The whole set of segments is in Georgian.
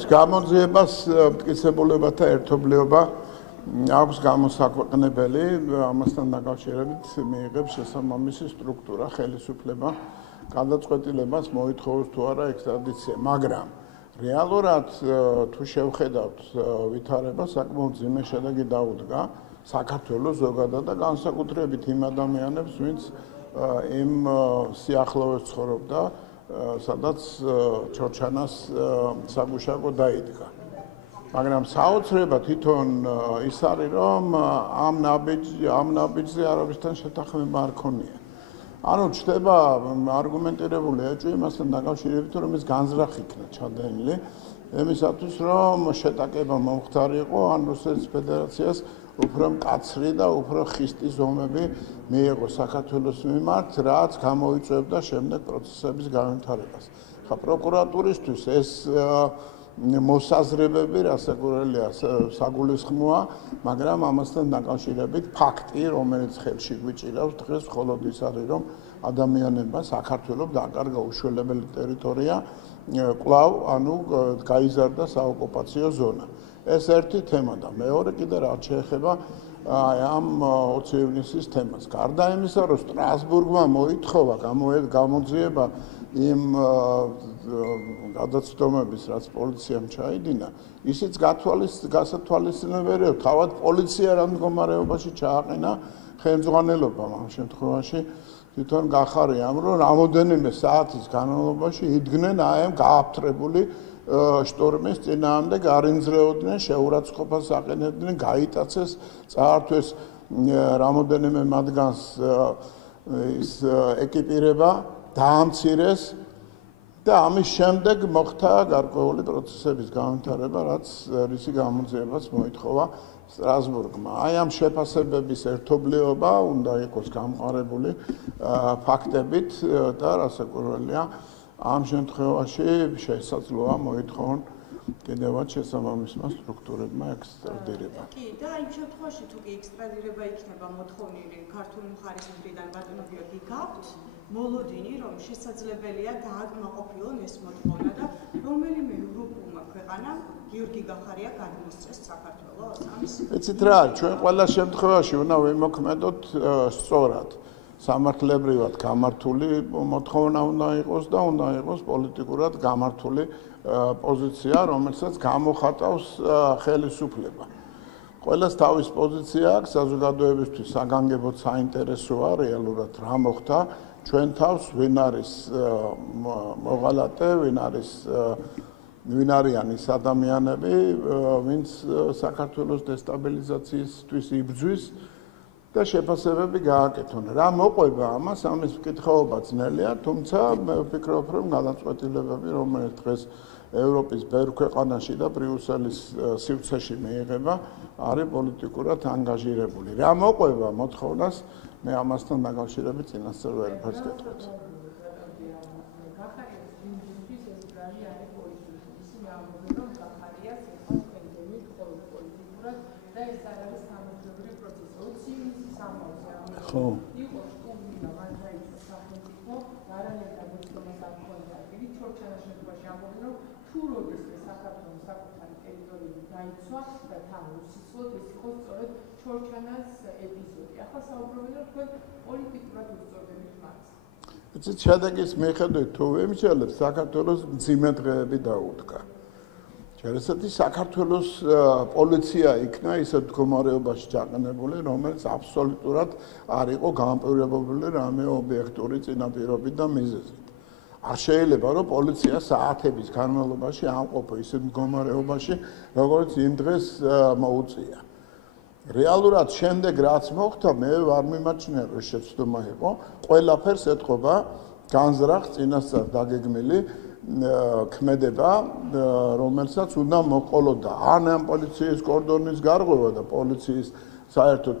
ევროპის გამოძიებას მტკიცებულებათა ერთობლიობა აქვს გამოსაქვეყნებელი, ამასთან დაკავშირებით მიიღებს შესაბამისი სტრუქტურა, ხელისუფლება, გადაწყვეტილებას მოითხოვს თუ არა ექსტრადიცია, მაგრამ რეალურად თუ შევხედავთ ვითარება, საკმაოდ ძიმე შედეგი დაუდგა საქართველოს ზოგადად და განსაკუთრებით იმ ადამიანებს, ვინც იმ სიახლოვეს ცხოვრობდა, სადაც ჩორჩანას საგუშაგო დაიდგა. მაგრამ საოცრება თვითონ ის არის, რომ ამ ნაბიჯზე არავისთან შეთანხმება არ ქონია. ანუ ჩდება არგუმენტირებული ეჭვი იმასთან დაკავშირებით, რომ ის განზრახ იქნა ჩადენილი, იმისათვის, რომ შეტაკება მომხდარიყო ან რუსეთის ფედერაციას უფრო მკაცრი და უფრო ხისტი ზომები მიიღო საქართველოს მიმართ, რაც გამოიწვევდა შემდეგ პროცესების განვითარებას. ხა პროკურატურისთვის ეს მოსაზრებები, რასაკვირველია, საგულისხმოა, მაგრამ ამასთან დაკავშირებით ფაქტი, რომელიც ხელში გვიჭირავს დღეს, მხოლოდ ის არის, რომ ადამიანებმა საქართველოს დაკარგა უშველებელი ტერიტორია, კვლავ, ანუ გაიზარდა საოკუპაციო ზონა. ეს ერთი თემა და მეორე კიდე რაც შეეხება ამ 20 ივნისის თემას. გარდა იმისა, რომ სტრასბურგმა მოითხოვა გამოძიება იმ გადაცდომების, რაც პოლიციამ ჩაიდინა, ისიც გასათვალისწინებელია, თავად პოლიცია რა მდგომარეობაში ჩააყენა ხელმძღვანელობამ ამ შემთხვევაში თვითონ გახარია, რომ რამოდენიმე საათის განმავლობაში იდგნენ ამ გააფთრებული შტორმის წინააღმდეგ არინძრეოდნენ, შეურაცხყოფას აყენებდნენ, გაიტაცეს, წაართვეს რამოდენიმე მათგანს ის ეკიპირება, დაამცირეს და ამის შემდეგ მოხდა გარკვეული პროცესების განვითარება, რაც რისი გამოძიებას მოითხოვა სტრასბურგმა. აი ამ შეფასებების ერთობლიობა უნდა იყოს გამყარებული ფაქტებით და რასაკვირველია, ამ შემთხვევაში შესაძლოა მოითხოვონ კიდევაც შესაბამისმა სტრუქტურებმა ექსტრადირება. კი, და იმ შემთხვევაში თუ კი ექსტრადირება იქნება მოთხოვნილი ქართული მხარის მხრიდან ბატონო გიორგი გაქვთ მოლოდინი, რომ შესაძლებელია დააკმაყოფილონ ეს მოთხოვნა და რომელიმე ევროპულმა ქვეყანამ გიორგი გახარია გადმოსცეს საქართველოს? იცით რა, ჩვენ ყველა შემთხვევაში უნდა ვიმოქმედოთ სწორად. სამართლებრივად გამართული მოთხოვნა უნდა იყოს და უნდა იყოს პოლიტიკურად გამართული პოზიცია, რომელსაც გამოხატავს ხელისუფლება. ყველას თავის პოზიცია აქვს, საზოგადოებისთვის საგანგებოდ საინტერესოა რეალურად რა მოხდა, ჩვენ თავს ვინ არის მოღალატე, ვინ არიან ის ადამიანები, ვინც საქართველოს დესტაბილიზაციისთვის იბრძვის და შეფასებები გააკეთონ. რა მოყვება ამას, ამის მკითხაობა ძნელია, თუმცა მე ვფიქრობ, რომ გადაწყვეტილებები, რომელიც დღეს ევროპის ბევრ ქვეყანაში და ბრიუსელის სივრცეში მიიღება, არის პოლიტიკურად ანგაჟირებული. რა მოყვება მოთხოვნას, მე ამასთან დაკავშირებით წინასწარ ვერაფერს გეტყვით. ხო. იყო სტუმრია მანძაიძის სახელმწიფო, არანაირ გადაწყვეტილებას არ ჰქონდა. იგი ჩორჩანას შემთხვევაში ამბობდა, რომ თუ როდესმე საქართველოს საკუთარი ტერიტორიები დაიცვა და თან უსიცლოდ, ეს იყო სწორედ ჩორჩანას ეპიზოდი. ახლა საუბრობენ, რომ თქვენ პოლიტიკურად უსწორდებთ მას. იცით, შედეგის მიხედვით თუ ვიმსჯელებ, საქართველოს მძიმე დღეები დაუდგა. შესაძლოა საქართველოს პოლიცია იქნა ისეთ მდგომარეობაში ჩაყენებული, რომელიც აბსოლუტურად არ იყო განპირობებული რამე ობიექტური წინაპირობით და მიზეზით. არ შეიძლება, რომ პოლიცია საათების განმავლობაში ამყოფო ისეთ მდგომარეობაში, როგორც იმ დღეს მოუწია. რეალურად შემდეგ რაც მოხდა, მე ვარ მიმაჩნია, რომ შეცდომა იყო, ყველაფერს ეთყობა განზრახ წინასწარ დაგეგმილი ქმედება, რომელსაც უნდა მოყოლოდა ან ამ პოლიციის კორდონის გარღვევა და პოლიციის საერთოდ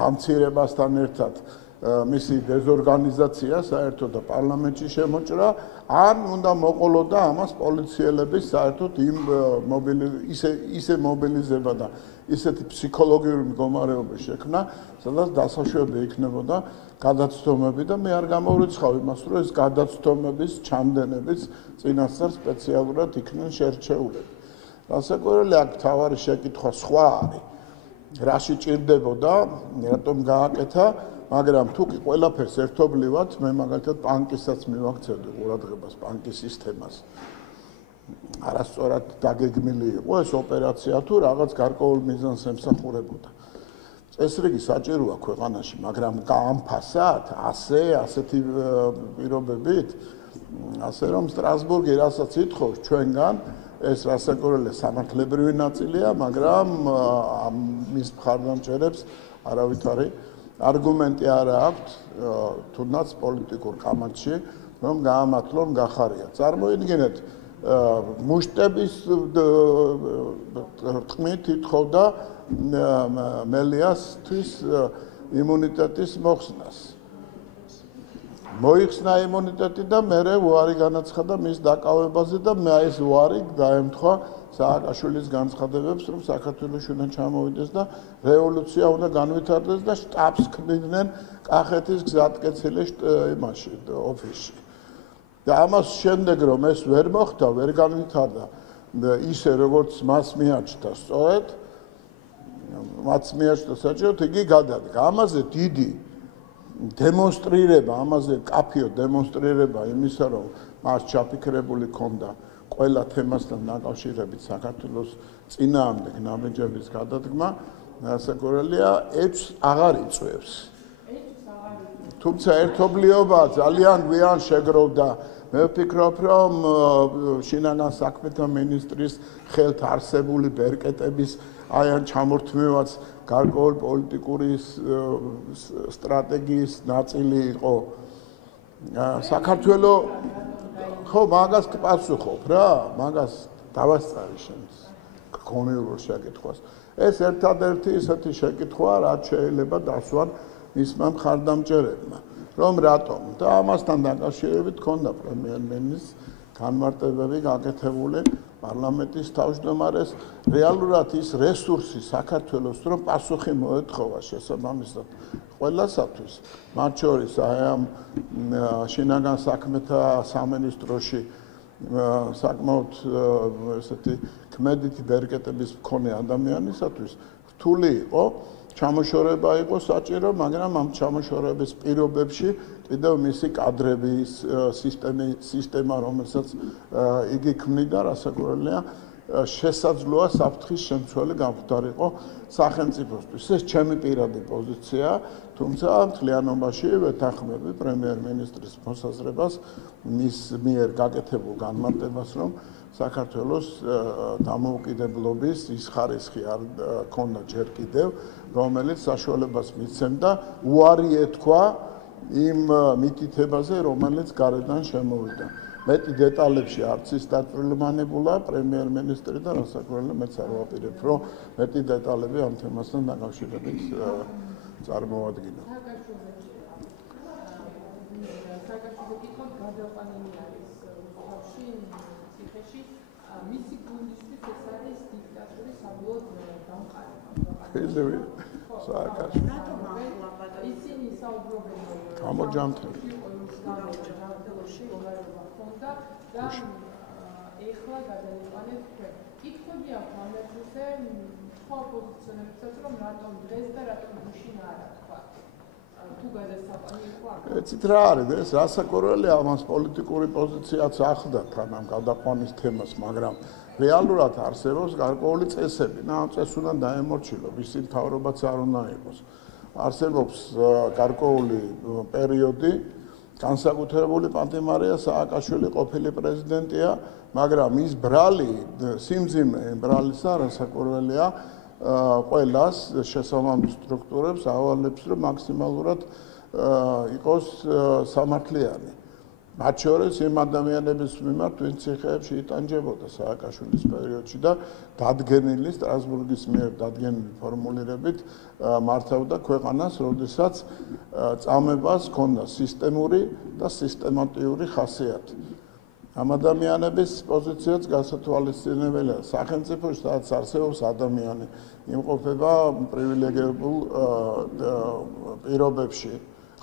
დამცირებასთან ერთად მისი დეზორგანიზაცია საერთოდ და პარლამენტში შემოჭრა, ან უნდა მოყოლოდა ამას პოლიციელების საერთოდ იმ ისე მობილიზება და ისეთი ფსიქოლოგიური მდგომარეობა შექმნა, სადაც დასაშვები იქნებოდა გადაცდომები და მე არ გამოვრიცხავ იმას, რომ ეს გადაცდომების ჩამდენების წინასწარ სპეციალურად იქნენ შერჩეულები. რასაკვირველია, აქ თავარი შეკითხვა სხვა არის. რაში ჭირდებოდა, რატომ გააკეთა, მაგრამ თუ კი ყველაფერს ერთობლივად, მე მაგალითად პანკისაც მივაქცევდი ყურადღებას პანკის სისტემას. არასწორად დაგეგმილი იყო ეს ოპერაცია თუ რაღაც გარკვეულ მიზანს ემსახურებოდა. წესრიგი საჭიროა ქვეყანაში, მაგრამ გაამფასად ასეთი პირობებით, ასე რომ სტრასბურგი რასაც ითხოვს ჩვენგან, ეს რასაკვირველია სამართლებრივი ნაწილია, მაგრამ მის მხარდამჭერებს არავითარი არგუმენტი არ აქვს, თუნდაც პოლიტიკურ კამათში, რომ გაამართლონ გახარია. წარმოიდგინეთ, მუშტების რთმით ითხოვდა მელიასთვის იმუნიტეტის მოხსნას. მოიხსნა იმუნიტეტი და მერე უარი განაცხადა მის დაკავებაზე და მე ეს უარი დაემთხვა სააკაშვილის განცხადებებს, რომ საქართველოში უნდა ჩამოვიდეს და რევოლუცია უნდა განვითარდეს და შტაბს ქმნიდნენ კახეთის გზატკეცილის იმაში ოფისში. და ამას შემდეგ რომ ეს ვერ მოხდა, ვერ განვითარდა ისე როგორც მას მიაჩნდა სწორედ, მას მიაჩნდა საჭიროდ იგი გადადგა. ამაზე დიდი დემონსტრირება, ამაზე კაფიო დემონსტრირება იმისა, რომ მას ჩაფიქრებული ჰქონდა ყველა თემასთან დაკავშირებით საქართველოს წინააღმდეგ ნაბიჯების გადადგმა, რასაკვირველია, ეჭვს აღარ იწვევს. თუმცა ერთობლიობა ძალიან გვიან შეგროვდა. მე ვფიქრობ, რომ შინაგან საქმეთა მინისტრის ხელთ არსებული ბერკეტების აი ამ ჩამორთმევაც გარკვეულ პოლიტიკური სტრატეგიის ნაწილი იყო. საქართველოს ხო, მაგას პასუხობ რა, მაგას დავასწარი შენს გქონიურ შეკითხვას. ეს ერთადერთი ისეთი შეკითხვა, რაც შეიძლება დასვან მისმა მხარდამჭერებმა. რომ რატომ და ამასთან დაკავშირებით ქონდა პრემიერ-მინისტრის განმარტებები გაკეთებული პარლამენტის თავმჯდომარეს რეალურად ის რესურსი საქართველოს რომ პასუხი მოეთხოვა შესაბამისად ყველასათვის მათ შორის აი ამ შინაგან საქმეთა სამინისტროში საკმაოდ ესეთი კმედითი ბერკეტების მქონე ადამიანისათვის რთული იყო ჩამოშორება იყო საჭირო, მაგრამ ამ ჩამოშორების პირობებში კიდევ მისი კადრების სისტემა, რომელსაც იგი ქმნიდა, რასაკვირველია, შესაძლოა საფრთხის შემცველი გამხდარიყო სახელმწიფოსთვის. ეს ჩემი პირადი პოზიციაა, თუმცა მთლიანობაში ვეთანხმები პრემიერ-მინისტრის მოსაზრებას მის მიერ გაკეთებულ განმარტებას, რომ საქართველოს დამოუკიდებლობის ის ხარისხი არ ქონდა ჯერ კიდევ, რომელიც საშუალებას მიცემდა უარი ეთქვა იმ მითითებაზე, რომელიც გარედან შემოვიდა. მეტი დეტალებში არც ის დაწვრილმანებულა პრემიერ-მინისტრი და რასაკვირველია მეც არ ვაპირებ, რომ მეტი დეტალები ამ თემასთან დაკავშირებით წარმოადგინო. მისი გუნდისთვის ეს არის დიქტატურის საბოლოო დამყარება. სააკაშვილი. ისინი საუბრობენ გამოჯამთრებული. და ეხლა გადაიყვანეთ თქვენ. კითხვები აქვს ამ ერთზე სხვა პოზიციონებისაც, რომ რატომ დღეს და რატომ გუშინ არა თქვა. თუ გადასაყვანი იყო აქ. ეცით რა არის ეს რასაკვირველია ამას პოლიტიკური პოზიციაც ახლდა თან ამ გადაყვანის თემას, მაგრამ რეალურად არსებობს გარკვეული წესები. ამ წესს უნდა დაემორჩილო, ვისი მთავრობაც არ უნდა იყოს. არსებობს გარკვეული პერიოდი, განსაკუთრებული პატიმარია სააკაშვილი ყოფილი პრეზიდენტია, მაგრამ ის ბრალი, სიმძიმე ბრალისა რასაკვირველია ყველას შესაბამის სტრუქტურებს ავალებს, რომ მაქსიმალურად იყოს სამართლიანი. მათ შორის იმ ადამიანების მიმართ, ვინც ციხეებში იტანჯებოდა სააკაშვილის პერიოდში და დადგენილი სტრასბურგის მიერ დადგენილი ფორმულირებით მართავდა ქვეყანას, როდესაც წამებას ჰქონდა სისტემური და სისტემატიური ხასიათი. ამ ადამიანების პოზიციაც გასათვალისწინებელია. სახელმწიფოში, სადაც არსებობს ადამიანი, იმყოფება პრივილეგირებულ პირობებში.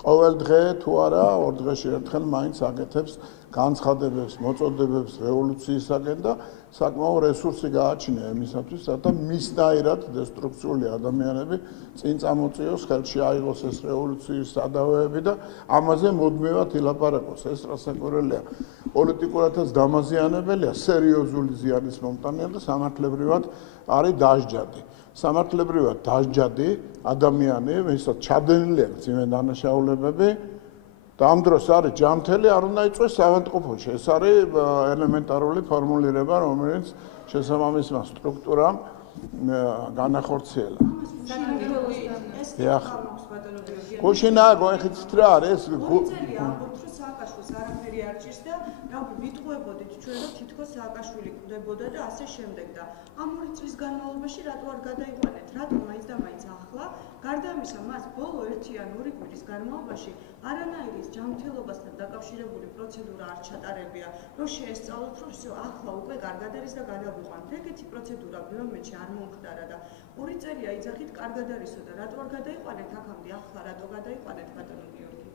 ყოველ დღე თუ არა, ორ დღეში ერთხელ მაინც აკეთებს განცხადებებს, მოწოდებებს რევოლუციისაგან და საკმაო რესურსი გააჩნია იმისათვის, რათა მისდაირად დესტრუქციული ადამიანები წინ წამოწიოს, ხელში აიღოს ეს რევოლუციის სადავეები და ამაზე მუდმივად ილაპარაკოს. ეს რასაკვირველია. პოლიტიკურადაც დამაზიანებელია, სერიოზული ზიანის მომტანია და სამართლებრივად არის დასჯადი. სამართლებრივად დასჯადი ადამიანი, ვისაც ჩადენილია მძიმე დანაშაულებები და ამ დროს არის ჯანმრთელი, არ უნდა იწვეს ავადმყოფოში. ეს არის ელემენტარული ფორმულირება, რომელიც შესაბამისმა სტრუქტურამ განახორციელა. გუშინა გოიხით რა არის? სააკაშვილს არაფერი არ ჭირს და ვიტყუებოდით ჩვენ რომ თითქოს სააკაშვილი კვდებოდა და ასე შემდეგ და ამ 2 წლის განმავლობაში რატო არ გადაიყვანეთ? რატო მაინც და მაინც ახლა? გარდა ამისა, მას ბოლო 1 ან 2 კვირის განმავლობაში არანაირი ჯანმრთელობასთან დაკავშირებული პროცედურა არ ჩატარებია, რომ შეესწავლოთ, რომ ახლა უკვე კარგად არის და გადავიყვანთ. ეგეთი პროცედურა ბიომეთში არ მომხდარა და 2 წელია იძახით კარგად არისო და რატო არ გადაიყვანეთ აქამდე? ახლა რატო გადაიყვანეთ ბატონო გიორგი?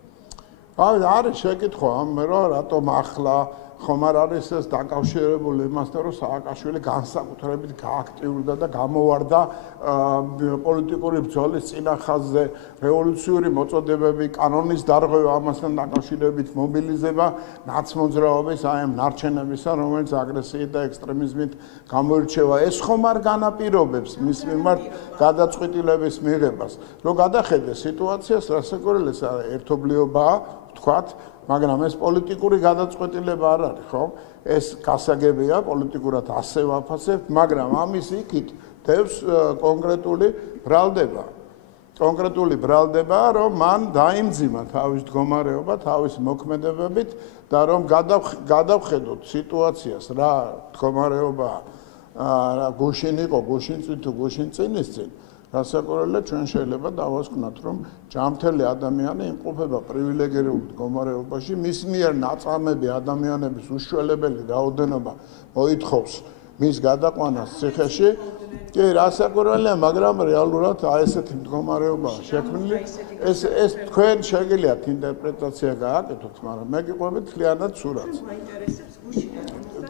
არის შეკითხვა ამ რომ რატომ ახლა ხომ არ არის ეს დაკავშირებული იმასთან რომ სააკაშვილი განსაკუთრებით გააქტიურდა და გამოვარდა პოლიტიკური ბრძოლის წინახაზზე რევოლუციური მოწოდებები კანონის დარღვევა ამასთან დაკავშირებით მობილიზება ნაცმოძრაობის აი ამ ნარჩენებისა რომელიც აგრესიით და ექსტრემიზმით გამოირჩევა ეს ხომ არ განაპირობებს მის მიმართ გადაწყვეტილების მიღებას რომ გადახედე სიტუაციას რასაკვირველია ერთობლიობაა ვთქვათ მაგრამ ეს პოლიტიკური გადაწყვეტილება არ არის, ხო? ეს გასაგებია, პოლიტიკურად ასე ვაფასებთ, მაგრამ ამის იქით დევს კონკრეტული ბრალდება. კონკრეტული ბრალდება, რომ მან დაიმძიმა თავის მდგომარეობა, თავის მოქმედებებით და რომ გადავხედოთ სიტუაციას, რა მდგომარეობა გუშინ იყო, გუშინ წინ თუ გუშინ წინის წინ. რასაკვირველია ჩვენ შეიძლება დავასკვნათ რომ ჯანმრთელი ადამიანი იმყოფება პრივილეგირებულ მდგომარეობაში მის მიერ ნაწამები ადამიანების უშველებელი რაოდენობა მოითხოვს მის გადაყვანას ციხეში კი რასაკვირველია მაგრამ რეალურად აი ესეთი მდგომარეობაა შექმნილი ეს თქვენ შეგიძლიათ ინტერპრეტაცია გააკეთოთ მაგრამ მე გიყვებით თლიანად სურათს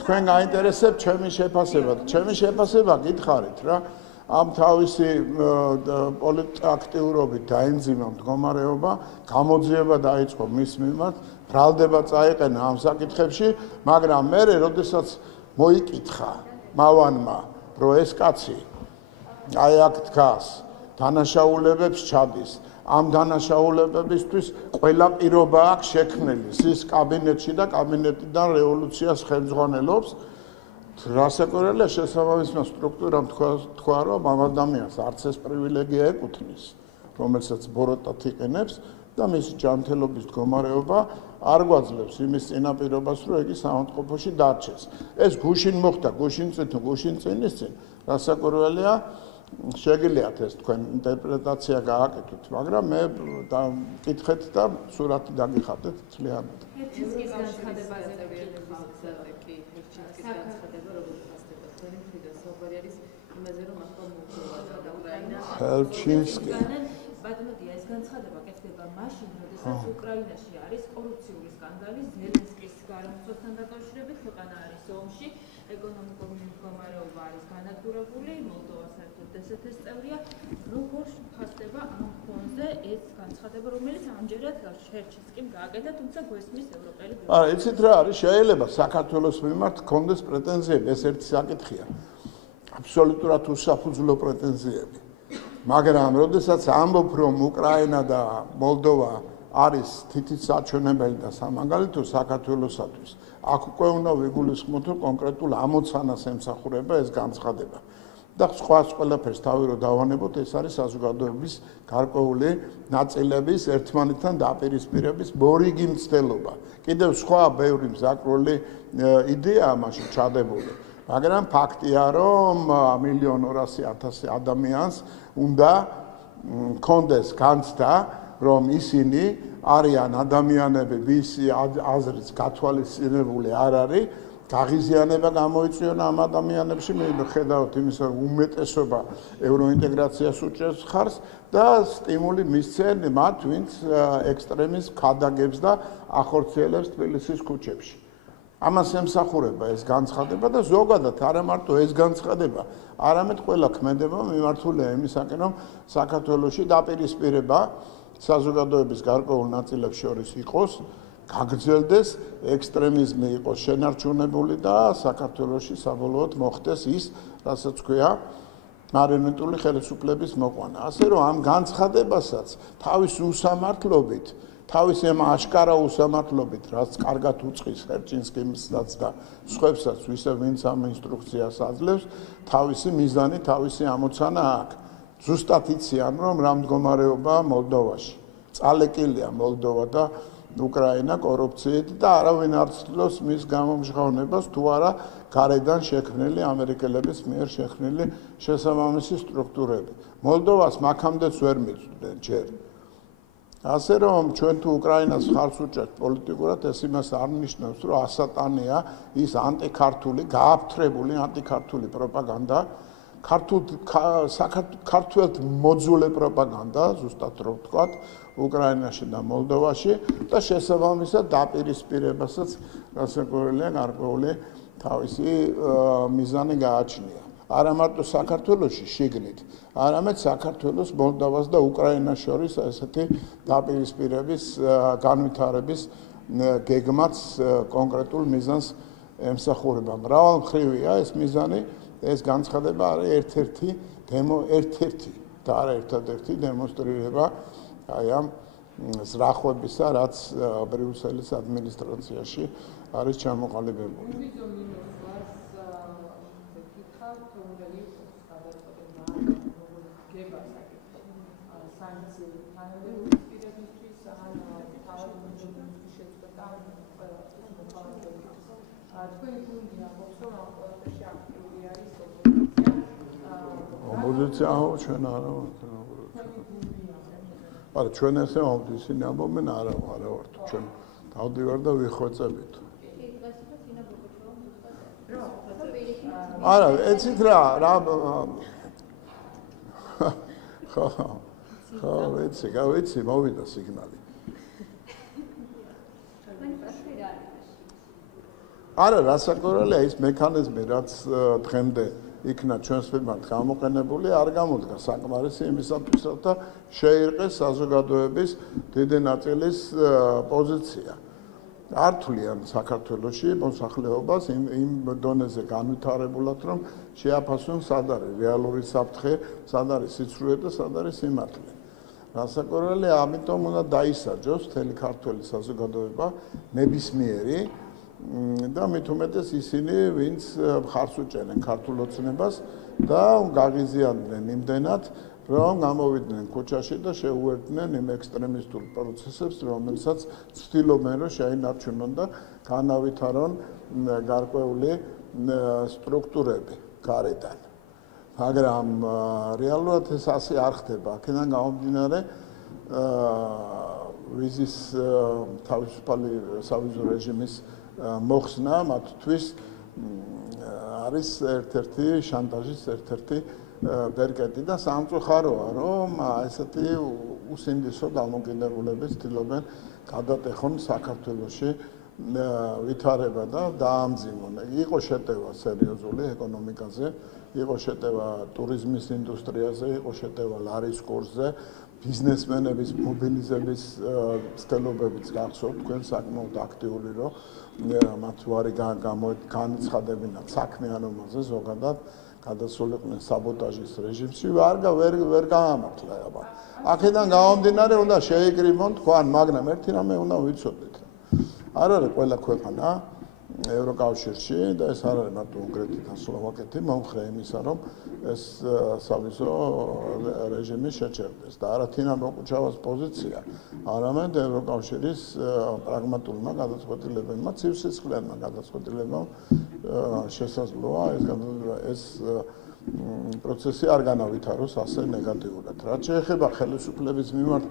თქვენ გაინტერესებთ ჩემი შეფასება გითხარით რა ამ თავისი პოლიტაქტიურობით დაიმძიმა მდგომარეობა, გამოძიება დაიწყო მის მიმართ, ბრალდება წაიყენა ამ საკითხებში, მაგრამ მე როდესაც მოიკითხა მავანმა, რომ ეს კაცი აი აქ დგას, დანაშაულებებს ჩადის, ამ დანაშაულებებისთვის ყველა პირობა აქვს შექმნილი, ის კაბინეტში და კაბინეტიდან რევოლუციას ხელმძღვანელობს რასაკვირველია შესაბამისმა სტრუქტურამ თქვა რომ ამ ადამიანს არც ეს პრივილეგია ეკუთვნის რომელსაც ბოროტად იყენებს და მისი ჯანმრთელობის მდგომარეობა არ გვაძლევს იმის წინაპირობას რომ იგი საავადმყოფოში დარჩეს ეს გუშინ მოხდა გუშინ წინის წინ რასაკვირველია შეგიძლიათ ეს თქვენ ინტერპრეტაცია გააკეთოთ მაგრამ მე კითხეთ და სურათი დაგიხატეთ თლიანად ბატონო ეს განცხადება კეთდება მაშინ, როდესაც უკრაინაში არის კორუფციული სკანდალი ზელენსკის გარემოსთან დაკავშირებით, ქვეყანა არის ომში, ეკონომიკური მდგომარეობა არის განადგურებული, მოლდოვა საერთოდ DST-ს წევრია, როგორ ხასდება ამ ფონზე ეს განცხადება, რომელიც ამჯერად შერჩის კი გააკეთა, თუმცა გვესმის ევროპელი ბიუროკრატია. არა, იცით რა არის, შეიძლება საქართველოს მიმართ ჰქონდეს პრეტენზიები, ეს ერთი საკითხია. აბსოლუტურად უსაფუძვლო პრეტენზიები. მაგრამ როდესაც ამბობ რომ უკრაინა და მოლდოვა არის თითის საჩვენებელი და სამაგალითო საქართველოსათვის აქ უკვე უნდა ვიგულისხმოთ რომ კონკრეტულ ამოცანას ემსახურება ეს განცხადება და სხვა ყველაფერს თავი რო დავანებოთ, ეს არის საზოგადოების გარკვეული ნაწილების ერთმანეთთან დაპირისპირების მორიგი მცდელობა. კიდევ სხვა ბევრი მზაკრული იდეაა მაშინ ჩადებული. მაგრამ ფაქტია, რომ 1,200,000 ადამიანს უნდა კონდეს განცდა, რომ ისინი არიან ადამიანები, ვისი აზრიც გათვალისწინებული არ არის, გაღიზიანება გამოიწვიონ ამ ადამიანებში, მე ხედავთ იმისა, რომ უმეტესობა ევროინტეგრაციას უჭერს ხარს და სტიმული მისცენ მათ, ვინც ექსტრემიზმს ქადაგებს და ახორციელებს თბილისის ქუჩებში. ამას ემსახურება ეს განცხადება და ზოგადად არა მარტო ეს განცხადება, არამედ ყველა ქმედება მიმართულია იმისაკენ, რომ საქართველოში დაპირისპირება საზოგადოების გარკვეულ ნაწილებს შორის იყოს, გაგრძელდეს, ექსტრემიზმი იყოს შენარჩუნებული და საქართველოში საბოლოოდ მოხდეს ის, რასაც ქვია მარიონეტული ხელისუფლების მოყვანა. ასე რომ ამ განცხადებასაც თავის უსამართლობით, თავის ამ აშკარა უსამართლობით, რაც კარგად უწყის ჰერჩინსკიმსაც და სხვებსაც, ვინც ამ ინსტრუქციას აძლევს, თავისი მიზანი, თავისი ამოცანა აქვს. ზუსტად იციან, რომ რა მდგომარეობაა მოლდოვაში. წალეკილია მოლდოვა და უკრაინა კორუფციით და არავინ არ ცდილობს მის გამომჟღავნებას თუ არა გარედან შექმნილი ამერიკელების მიერ შექმნილი შესაბამისი სტრუქტურები. მოლდოვას მაქამდეც ვერ მიწვდნენ ჯერ. ასე რომ ჩვენ თუ უკრაინას ხარს უჭერთ პოლიტიკურად, ეს იმას არ ნიშნავს, რომ ასატანია ის ანტიქართული, გააფთრებული ანტიქართული პროპაგანდა, ქართულად მოძულე პროპაგანდა, ზუსტად რო ვთქვათ, უკრაინაში და მოლდოვაში და შესაბამისად დაპირისპირებასაც გასაკვირველია გარკვეული თავისი მიზანი გააჩნია. არა მარტო საქართველოში შიგნით, არამედ საქართველოს, მოლდოვას და უკრაინას შორის ესეთი დაპირისპირების განვითარების გეგმაც კონკრეტულ მიზანს ემსახურება. მრავალმხრივია ეს მიზანი, ეს განცხადება არის ერთ-ერთი და არა ერთადერთი დემონსტრირება აი ამ ზრახვებისა, რაც ბრიუსელის ადმინისტრაციაში არის ჩამოყალიბებული. ოპოზიცია ჩვენ არა ვართ. არა, ჩვენ ესე ვართ, ისინი ამბობენ არა ვართ. ჩვენ დავდივარ და ვიხვეწებით. არა, ეცით რა ხო, ვიცი, მოვიდა სიგნალი. არა, რასაკვირველია ის მექანიზმი, რაც დღემდე იქნა ჩვენს მიმართ გამოყენებული, არ გამოდგა საკმარისი იმისათვის, რათა შეირყეს საზოგადოების დიდი ნაწილის პოზიცია. არ თვლიან საქართველოში მოსახლეობას იმ დონეზე განვითარებულად, რომ შეაფასონ სად არის რეალური საფრთხე, სად არის სიცრუე და სად არის სიმართლე. რასაკვირველია, ამიტომ უნდა დაისაჯოს მთელი ქართველი საზოგადოება ნებისმიერი და მით უმეტეს ისინი, ვინც მხარს უჭერენ ქართულ ოცნებას და გაღიზიანდნენ იმდენად, რომ გამოვიდნენ ქუჩაში და შეუერთდნენ იმ ექსტრემისტულ პროცესებს, რომელსაც ცდილობენ, რომ შეინარჩუნონ და განავითარონ გარკვეული სტრუქტურები გარედან. მაგრამ რეალურად ეს ასე არ ხდება. აქედან გამომდინარე, ვიზის თავისუფალი სავიზო რეჟიმის მოხსნა მათთვის არის ერთ-ერთი შანტაჟის ერთ-ერთი ბერკეტი და სამწუხაროა, რომ ესეთი უსინდისო დამოკიდებულების ცდილობენ გადატეხონ საქართველოში ვითარება და დაამძიმონ. იყო შეტევა სერიოზული ეკონომიკაზე, იყო შეტევა ტურიზმის ინდუსტრიაზე, იყო შეტევა ლარის კურსზე, ბიზნესმენების მობილიზების ცდილობებიც გახსოვთ თქვენ საკმაოდ აქტიური, რომ მათ ვარი განცხადებინათ საქმიანობაზე ზოგადად გადასულიყვნენ საბოტაჟის რეჟიმში, ვერ გაამართლა აბა. აქედან გამომდინარე უნდა შეიკრიბონ თქვენ, მაგრამ ერთი რამე უნდა ვიცოდეთ. არ არის ყველა ქვეყანა ევროკავშირში და ეს არ არის მარტო უნგრეთი და სლოვაკეთი, მომხრე იმისა, რომ ეს სავიზო რეჟიმი შეჩერდეს და არა თინა მოკუჩავას პოზიცია, არამედ ევროკავშირის პრაგმატულმა გადაწყვეტილებებმა, ცივსისხლიანმა გადაწყვეტილებამ შესაძლოა ეს პროცესი არ განავითაროს ასე ნეგატიურად. რაც შეეხება ხელისუფლების მიმართ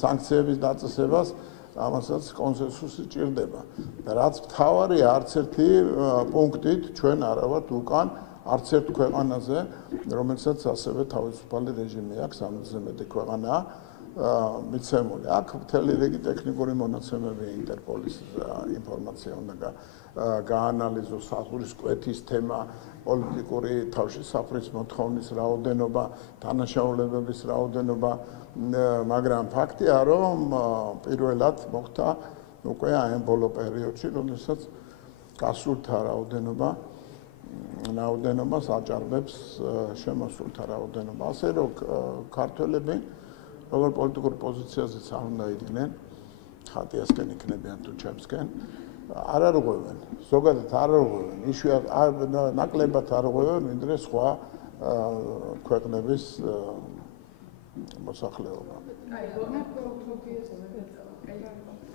სანქციების დაწესებას, ამასაც კონსენსუსი ჭირდება. რაც მთავარია, არც ერთი პუნქტით ჩვენ არა ვართ უკან არც ერთ ქვეყანაზე, რომელსაც ასევე თავისუფალი რეჟიმი აქვს, ამაზე მეტი ქვეყანაა მიცემული. აქ მთელი რიგი ტექნიკური მონაცემები ინტერპოლის ინფორმაცია უნდა გაანალიზოს, საზღვრის კვეთის თემა, პოლიტიკური თავშესაფრის მოთხოვნის რაოდენობა, დანაშაულებების რაოდენობა, მაგრამ ფაქტია, რომ პირველად მოხდა უკვე აი ამ ბოლო პერიოდში, როდესაც გასულთა რაოდენობას აჭარბებს შემოსულთა რაოდენობა. ასე რომ ქართველები როგორ პოლიტიკურ პოზიციაზეც არ უნდა იდგნენ, ხატიასკენ იქნებიან თუ ჩემსკენ, არ არღვევენ, ზოგადად არ არღვევენ, იშვიათად ნაკლებად არ არღვევენ, ვინდრე სხვა ქვეყნების მოსახლეობა.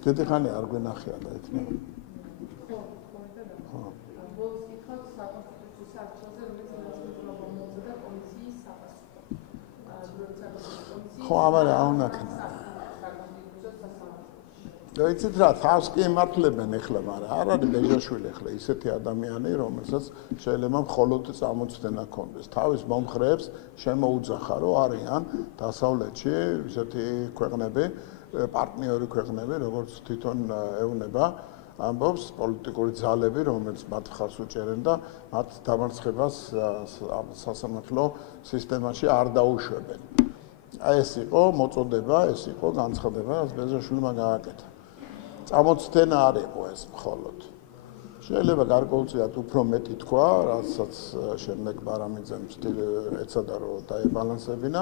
დიდი ხანი არ გვენახია და იქნება. ხო, ამარა არ უნდა ქნა. იცით რა, თავს კი ემართლებენ ახლა, მაგრამ არ არის ბეჟაშვილი ახლა ისეთი ადამიანი, რომელსაც შეიძლება მხოლოდ წამოწდენა ქონდეს. თავის მომხრეებს შემოუძახა, რომ არიან დასავლეთში ისეთი ქვეყნები, პარტნიორი ქვეყნები, როგორც თვითონ ეუნება, ამბობს პოლიტიკური ძალები, რომელიც მათ ხარს უჭერენ და მათ დამარცხებას სასამართლო სისტემაში არ დაუშვებენ. ეს იყო მოწოდება, ეს იყო განცხადება, რაც ბეჟაშვილმა გააკეთა. წამოწდენა არ იყო ეს მხოლოდ. შეიძლება გარკვეულწილად უფრო მეტი თქვა, რასაც შემდეგ ბარამიძემ ეცადა რომ დაებალანსებინა,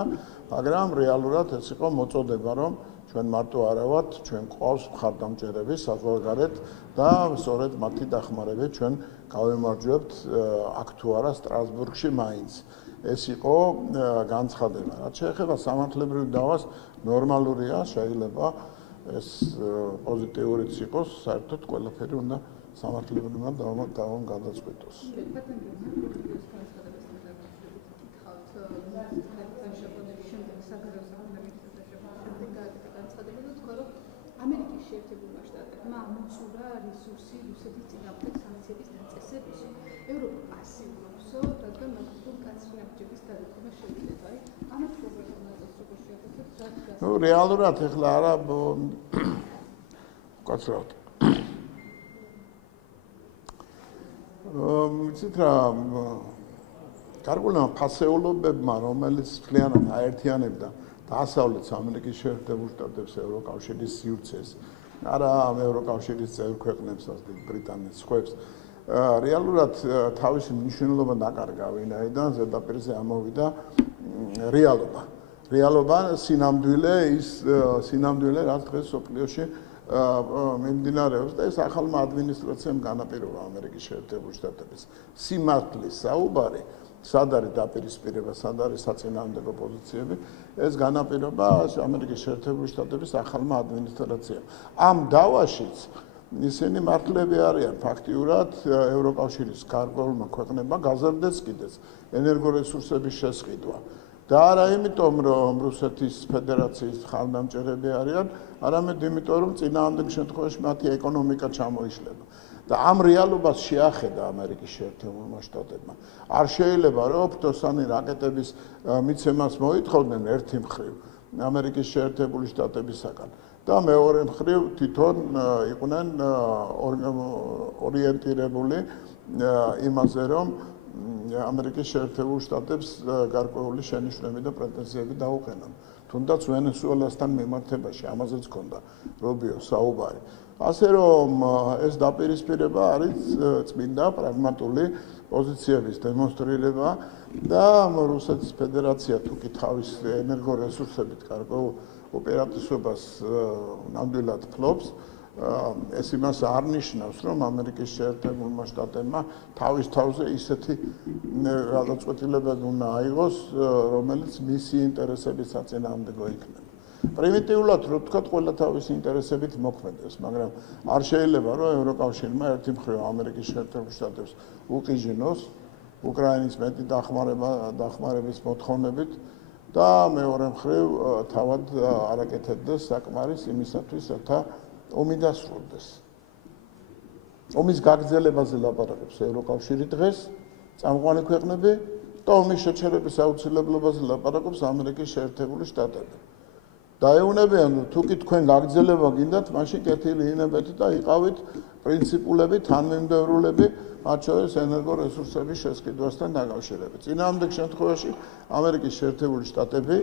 მაგრამ რეალურად ეს იყო მოწოდება, რომ ჩვენ მარტო არა ვართ, ჩვენ გვყავს მხარდამჭერები საზღვარგარეთ და სწორედ მათი დახმარებით ჩვენ გავემარჯვებთ აქ თუ არა სტრასბურგში მაინც. ეს იყო განცხადება. რაც შეეხება სამართლებრივ დავას, ნორმალურია, შეიძლება ეს პოზიტიურიც იყოს, საერთოდ ყველაფერი უნდა სამართლებრივმა დავამ გადაწყვეტოს. ამერიკის შეერთებულმა შტატებმა ამოწურა რესურსი რუსეთის წინააღმდეგ სანქციების დაწესებაში. ევროპა პასიურობსო, რადგან მაგალითად კაცრინაბჯების გადადგომა შეიძლება. ამათ პრობლემას როგორ შეაფასებთ? რეალურად ეხლა არა კაცრავთ. იცით რა, გარკვეულმა ფასეულობებმა, რომელიც მთლიანად აერთიანებდა დასავლეთ ამერიკის შეერთებულ შტატებს, ევროკავშირის სივრცეს, არა ევროკავშირის წევრ ქვეყნებსაც, ბრიტანეთს, სხვებს, რეალურად თავისი მნიშვნელობა დაკარგა, ვინაიდან ზედაპირზე ამოვიდა რეალობა. რეალობა სინამდვილე, რაც დღეს სოფლიოში მიმდინარეობს და ეს ახალმა ადმინისტრაციამ განაპირობა ამერიკის შეერთებულ შტატების სიმართლის საუბარი, სად არის დაპირისპირება, სად არის საწინააღმდეგო პოზიციები, ეს განაპირობა ამერიკის შეერთებულ შტატების ახალმა ადმინისტრაციამ. ამ დავაშიც ისინი მართლები არიან ფაქტიურად ევროკავშირის გარკვეულმა ქვეყნებმა გაზარდეს კიდეც ენერგორესურსების შესყიდვა. და არა იმიტომ, რომ რუსეთის ფედერაციის ხარდამჭერები არიან, არამედ იმიტომ, რომ წინააღმდეგ შემთხვევაში მათი ეკონომიკა ჩამოიშლება. და ამ რეალობას შეახედა ამერიკის შეერთებულმა შტატებმა. არ შეიძლება, რომ ფთოსანი რაკეტების მიცემას მოითხოვდნენ ერთი მხრივ ამერიკის შეერთებული შტატებისაგან და მეორე მხრივ თვითონ იყვნენ ორიენტირებული იმაზე, რომ ამერიკის შეერთებულ შტატებს გარკვეული შენიშვნები და პრეტენზიები დაუყენონ. თუნდაც ვენესუელასთან მიმართებაში ამაზეც ჰქონდა რობიო საუბარი. ასე რომ ეს დაპირისპირება არის წმინდა პრაგმატული პოზიციების დემონსტრირება და რუსეთის ფედერაცია თუ კი თავის ენერგორესურსებით გარკვეულ ოპერატივობას ნამდვილად ფლობს, ეს იმას არ ნიშნავს, რომ ამერიკის შეერთებულმა შტატებმა თავის თავზე ისეთი გადაწყვეტილებები უნდა აიღოს, რომელიც მისი ინტერესების საწინააღმდეგო იქნება. პრიმიტიულად რო ვთქვათ, ყველა თავის ინტერესებით მოქმედებს, მაგრამ არ შეიძლება, რომ ევროკავშირმა ერთი მხრივ ამერიკის შეერთებულ შტატებს უყიჟინოს უკრაინის მეტი დახმარების მოთხოვნებით და მეორე მხრივ თავად არაკეთებდეს საკმარის იმისათვის, რათა ომი დასრულდეს. ომის გაგრძელებაზე ლაპარაკობს ევროკავშირი დღეს, წამყვანი ქვეყნები და ომის შეჩერების აუცილებლობაზე ლაპარაკობს ამერიკის შეერთებული შტატები. დაეუნებიან, თუ კი თქვენ გაგრძელება გინდათ, მაშინ კეთილი ინებეთ და იყავით პრინციპულები, თანმიმდევრულები, მათ შორის ენერგორესურსების შესყიდვასთან დაკავშირებით. წინააღმდეგ შემთხვევაში ამერიკის შეერთებული შტატები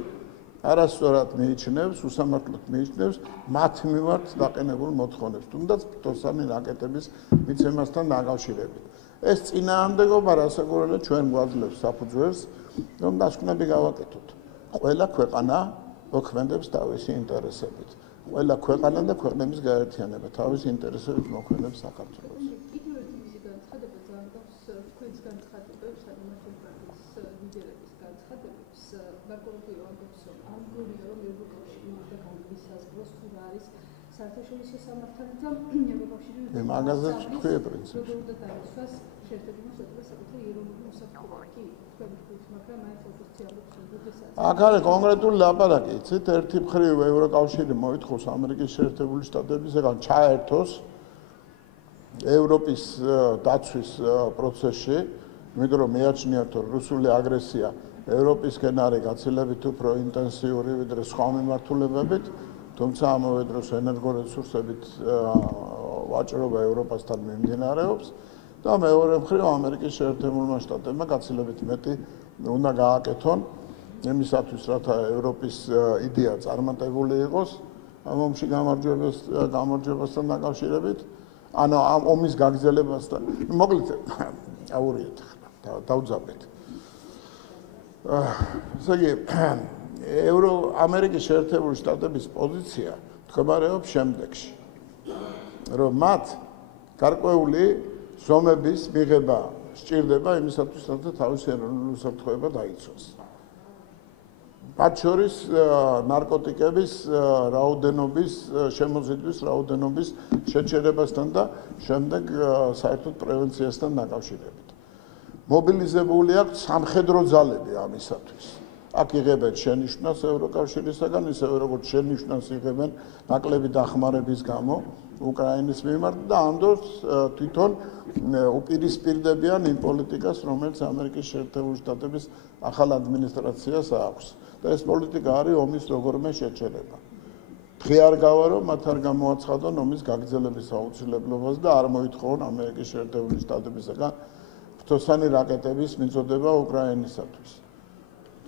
არასწორად მიიჩნევს, უსამართლოდ მიიჩნევს მათ მიმართ დაყენებულ მოთხოვნებს, თუნდაც ფთოსანი რაკეტების მიცემასთან დაკავშირებით. ეს წინააღმდეგობა რასაკვირველია ჩვენ გვაძლევს საფუძველს, რომ დასკვნები გავაკეთოთ. ყველა ქვეყანა მოქმედებს თავისი ინტერესებით. ყველა ქვეყანა და ქვეყნების გაერთიანება თავისი ინტერესებით მოქმედებს საქართველოს. კიდევ ერთი მისი განცხადება ძალიან გავს თქვენს განცხადებებს, ადამიანების ლიდერების განცხადებებს. მარკო რუბიო ამბობს, რომ ამგორია, რომ ევროკავშირი უნდა გამოსაზღვროს თუ რა არის საერთაშორისო სამართალი და ევროკავშირი მაგაზე თქვია პრინციპი. როგორ უნდა დაისვას შეერთებულმა შტატებმა საკუთარი ეროვნული უსაფრთხოება. კი, თქვენ თქვით, მაგრამ მაინც ოფიციალურად როდესაც აქ არის კონკრეტული ლაპარაკი, იცით, ერთი მხრივ ევროკავშირი მოითხოვს ამერიკის შეერთებული შტატებისგან ჩაერთოს ევროპის დაცვის პროცესში, იმიტომ რომ მეაჩნიათ, რომ რუსული აგრესია ევროპისკენ არის გაცილებით უფრო ინტენსიური ვიდრე სხვა მიმართულებებით, თუმცა ამავე დროს ენერგორესურსებით ვაჭრობა ევროპასთან მიმდინარეობს და მეორე მხრივ ამერიკის შეერთებულმა შტატებმა გაცილებით მეტი უნდა გააკეთონ იმისათვის, რათა ევროპის იდეა წარმატებული იყოს ამ ომში გამარჯვებასთან დაკავშირებით, ანუ ამ ომის გაგრძელებასთან. მოკლედ, აურიეთ ახლა, დავძაბეთ. ესე იგი, ამერიკის შეერთებული შტატების პოზიცია მდგომარეობს შემდეგში, რომ მათ გარკვეული ზომების მიღება სჭირდება იმისათვის, რათა თავისი ეროვნული უსაფრთხოება დაიცვას. მათ შორის ნარკოტიკების რაოდენობის შემოზიდვის რაოდენობის შეჩერებასთან და შემდეგ საერთოდ პრევენციასთან დაკავშირებით. მობილიზებული აქვს სამხედრო ძალები ამისათვის. აქ იღებენ შენიშვნას ევროკავშირისაგან, ისევე როგორც შენიშვნას იღებენ ნაკლები დახმარების გამო უკრაინის მიმართ და ამ დროს თვითონ უპირისპირდებიან იმ პოლიტიკას, რომელიც ამერიკის შეერთებული შტატების ახალ ადმინისტრაციას აქვს. და ეს პოლიტიკა არის ომის როგორმე შეჩერება. დღე არ გავა, რომ მათ არ გამოაცხადონ ომის გაგრძელების აუცილებლობას და არ მოითხოვონ ამერიკის შეერთებული შტატებისგან ფთოსანი რაკეტების მიწოდება უკრაინისათვის.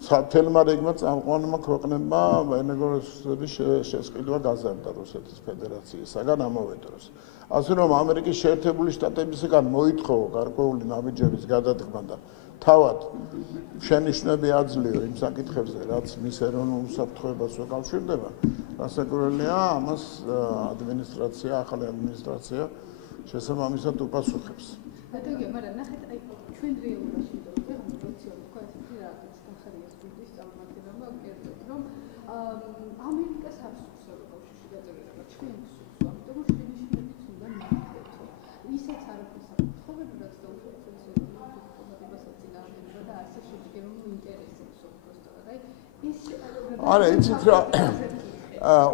თელმა რიგმა წამყვანმა ქვეყნებმა ენერგორესურსების შესყიდვა გაზარდა რუსეთის ფედერაციისაგან ამავე დროს. ასე რომ ამერიკის შეერთებული შტატებისგან მოითხოვო გარკვეული ნაბიჯების გადადგმა და თავად შენიშვნები აძლიო იმ საკითხებზე, რაც მის ეროვნულ უსაფრთხოებას უკავშირდება, რასაკვირველია, ამას ადმინისტრაცია, ახალი ადმინისტრაცია შესაბამისად უპასუხებს. ბატონო, მაგრამ ნახეთ, აი ჩვენ რეალობაში ვიდეოზე ამბიციოზი თქვა ესეთი რა გახარია სტუდიის წარმომადგენელმა კერძოდ, რომ ამერიკას არ სურს ევროკავშირში გაწევრება, ჩვენ სურს, ამიტომ შენიშვნებიც უნდა მივიდეთო. ისაც არაფერს არ ხოვებურად და არა, იცით რა,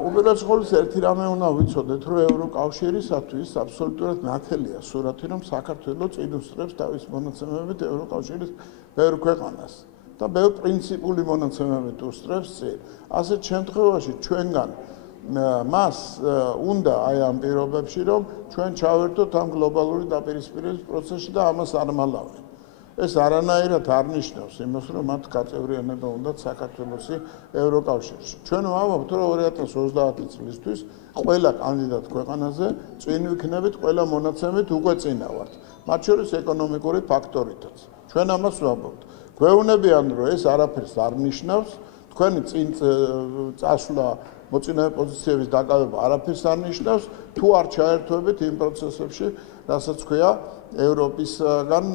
უბრალოდ ხოლმე ერთი რამე უნდა ვიცოდეთ, რომ ევროკავშირისათვის აბსოლუტურად ნათელია სურათი, რომ საქართველო წინ უსწრებს თავის მონაცემებით ევროკავშირის ბევრ ქვეყანას და ბევრ პრინციპული მონაცემებით უსწრებს წინ. ასეთ შემთხვევაში ჩვენგან მას უნდა აი ამ პირობებში, რომ ჩვენ ჩავერთოთ ამ გლობალური დაპირისპირების პროცესში და ამას არ მალავენ. ეს არანაირად არ ნიშნავს იმას, რომ მათ გაწევრიანება უნდათ საქართველოსი ევროკავშირში. ჩვენ ვამბობთ, რომ 2030 წლისთვის ყველა კანდიდატ ქვეყანაზე წინ ვიქნებით ყველა მონაცემით უკვე წინა ვართ. მათ შორის ეკონომიკური ფაქტორითაც. ჩვენ ამას ვამბობთ. გვეუბნებიან, რომ ეს არაფერს არ ნიშნავს, თქვენი წინ წასვლა მოწინავე პოზიციების დაკავება არაფერს არ ნიშნავს, თუ არ ჩაერთვებით იმ პროცესებში, რასაც ქვია ევროპისგან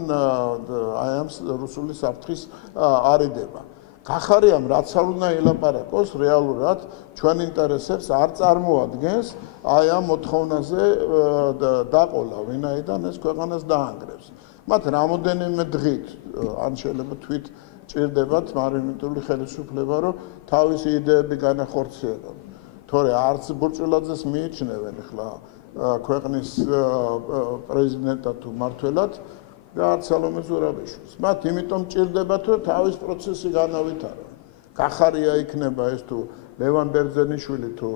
აი ამ რუსული საფრთხის არიდება. გახარიამ რაც არ უნდა ელაპარაკოს რეალურად ჩვენ ინტერესებს არ წარმოადგენს აი ამ მოთხოვნაზე დაყოლა, ვინაიდან ეს ქვეყანას დაანგრევს. მათ რამოდენიმე დღით ან შეიძლება თვით ჭირდებათ მარიონეტული ხელისუფლება, რომ თავისი იდეები განახორციელონ. თორე არც ბურჭულაძეს მიიჩნევენ ახლა ქვეყნის პრეზიდენტად თუ მმართველად და არც სალომე ზურაბიშვილს. მათ იმიტომ ჭირდებათ, რომ თავის პროცესი განავითარონ. გახარია იქნება ეს თუ ლევან ბერძენიშვილი თუ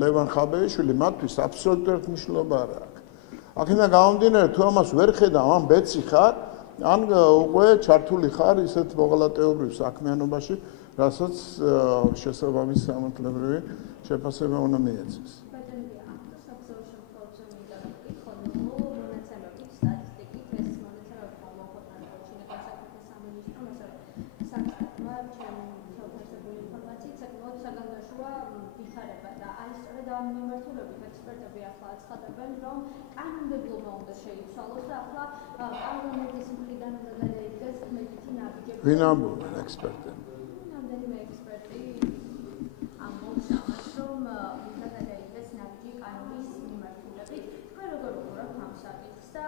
ლევან ხაბეიშვილი, მათთვის აბსოლუტურად მნიშვნელობა არ აქვს. აქედან გამომდინარე, თუ ამას ვერ ხედავ, ამ ბეცი ხარ, ან უკვე ჩართული ხარ ისეთ მოღალატეობრივ საქმიანობაში, რასაც შესაბამისი სამართლებრივი შეფასება უნდა მიეცეს. მიმართულებით ექსპერტები ახლა აცხადებენ, რომ კანონმდებლობა უნდა შეიცვალოს და ახლა პარლამენტის მხრიდან უნდა გადაიდგეს ხმედითი ნაბიჯები. ვინ ამბობენ ექსპერტები? რამდენიმე ექსპერტი ამბობს ამას, რომ უნდა გადაიდგეს ნაბიჯი კანონის მიმართულებით. თქვენ როგორ უყურებთ ამ საკითხს და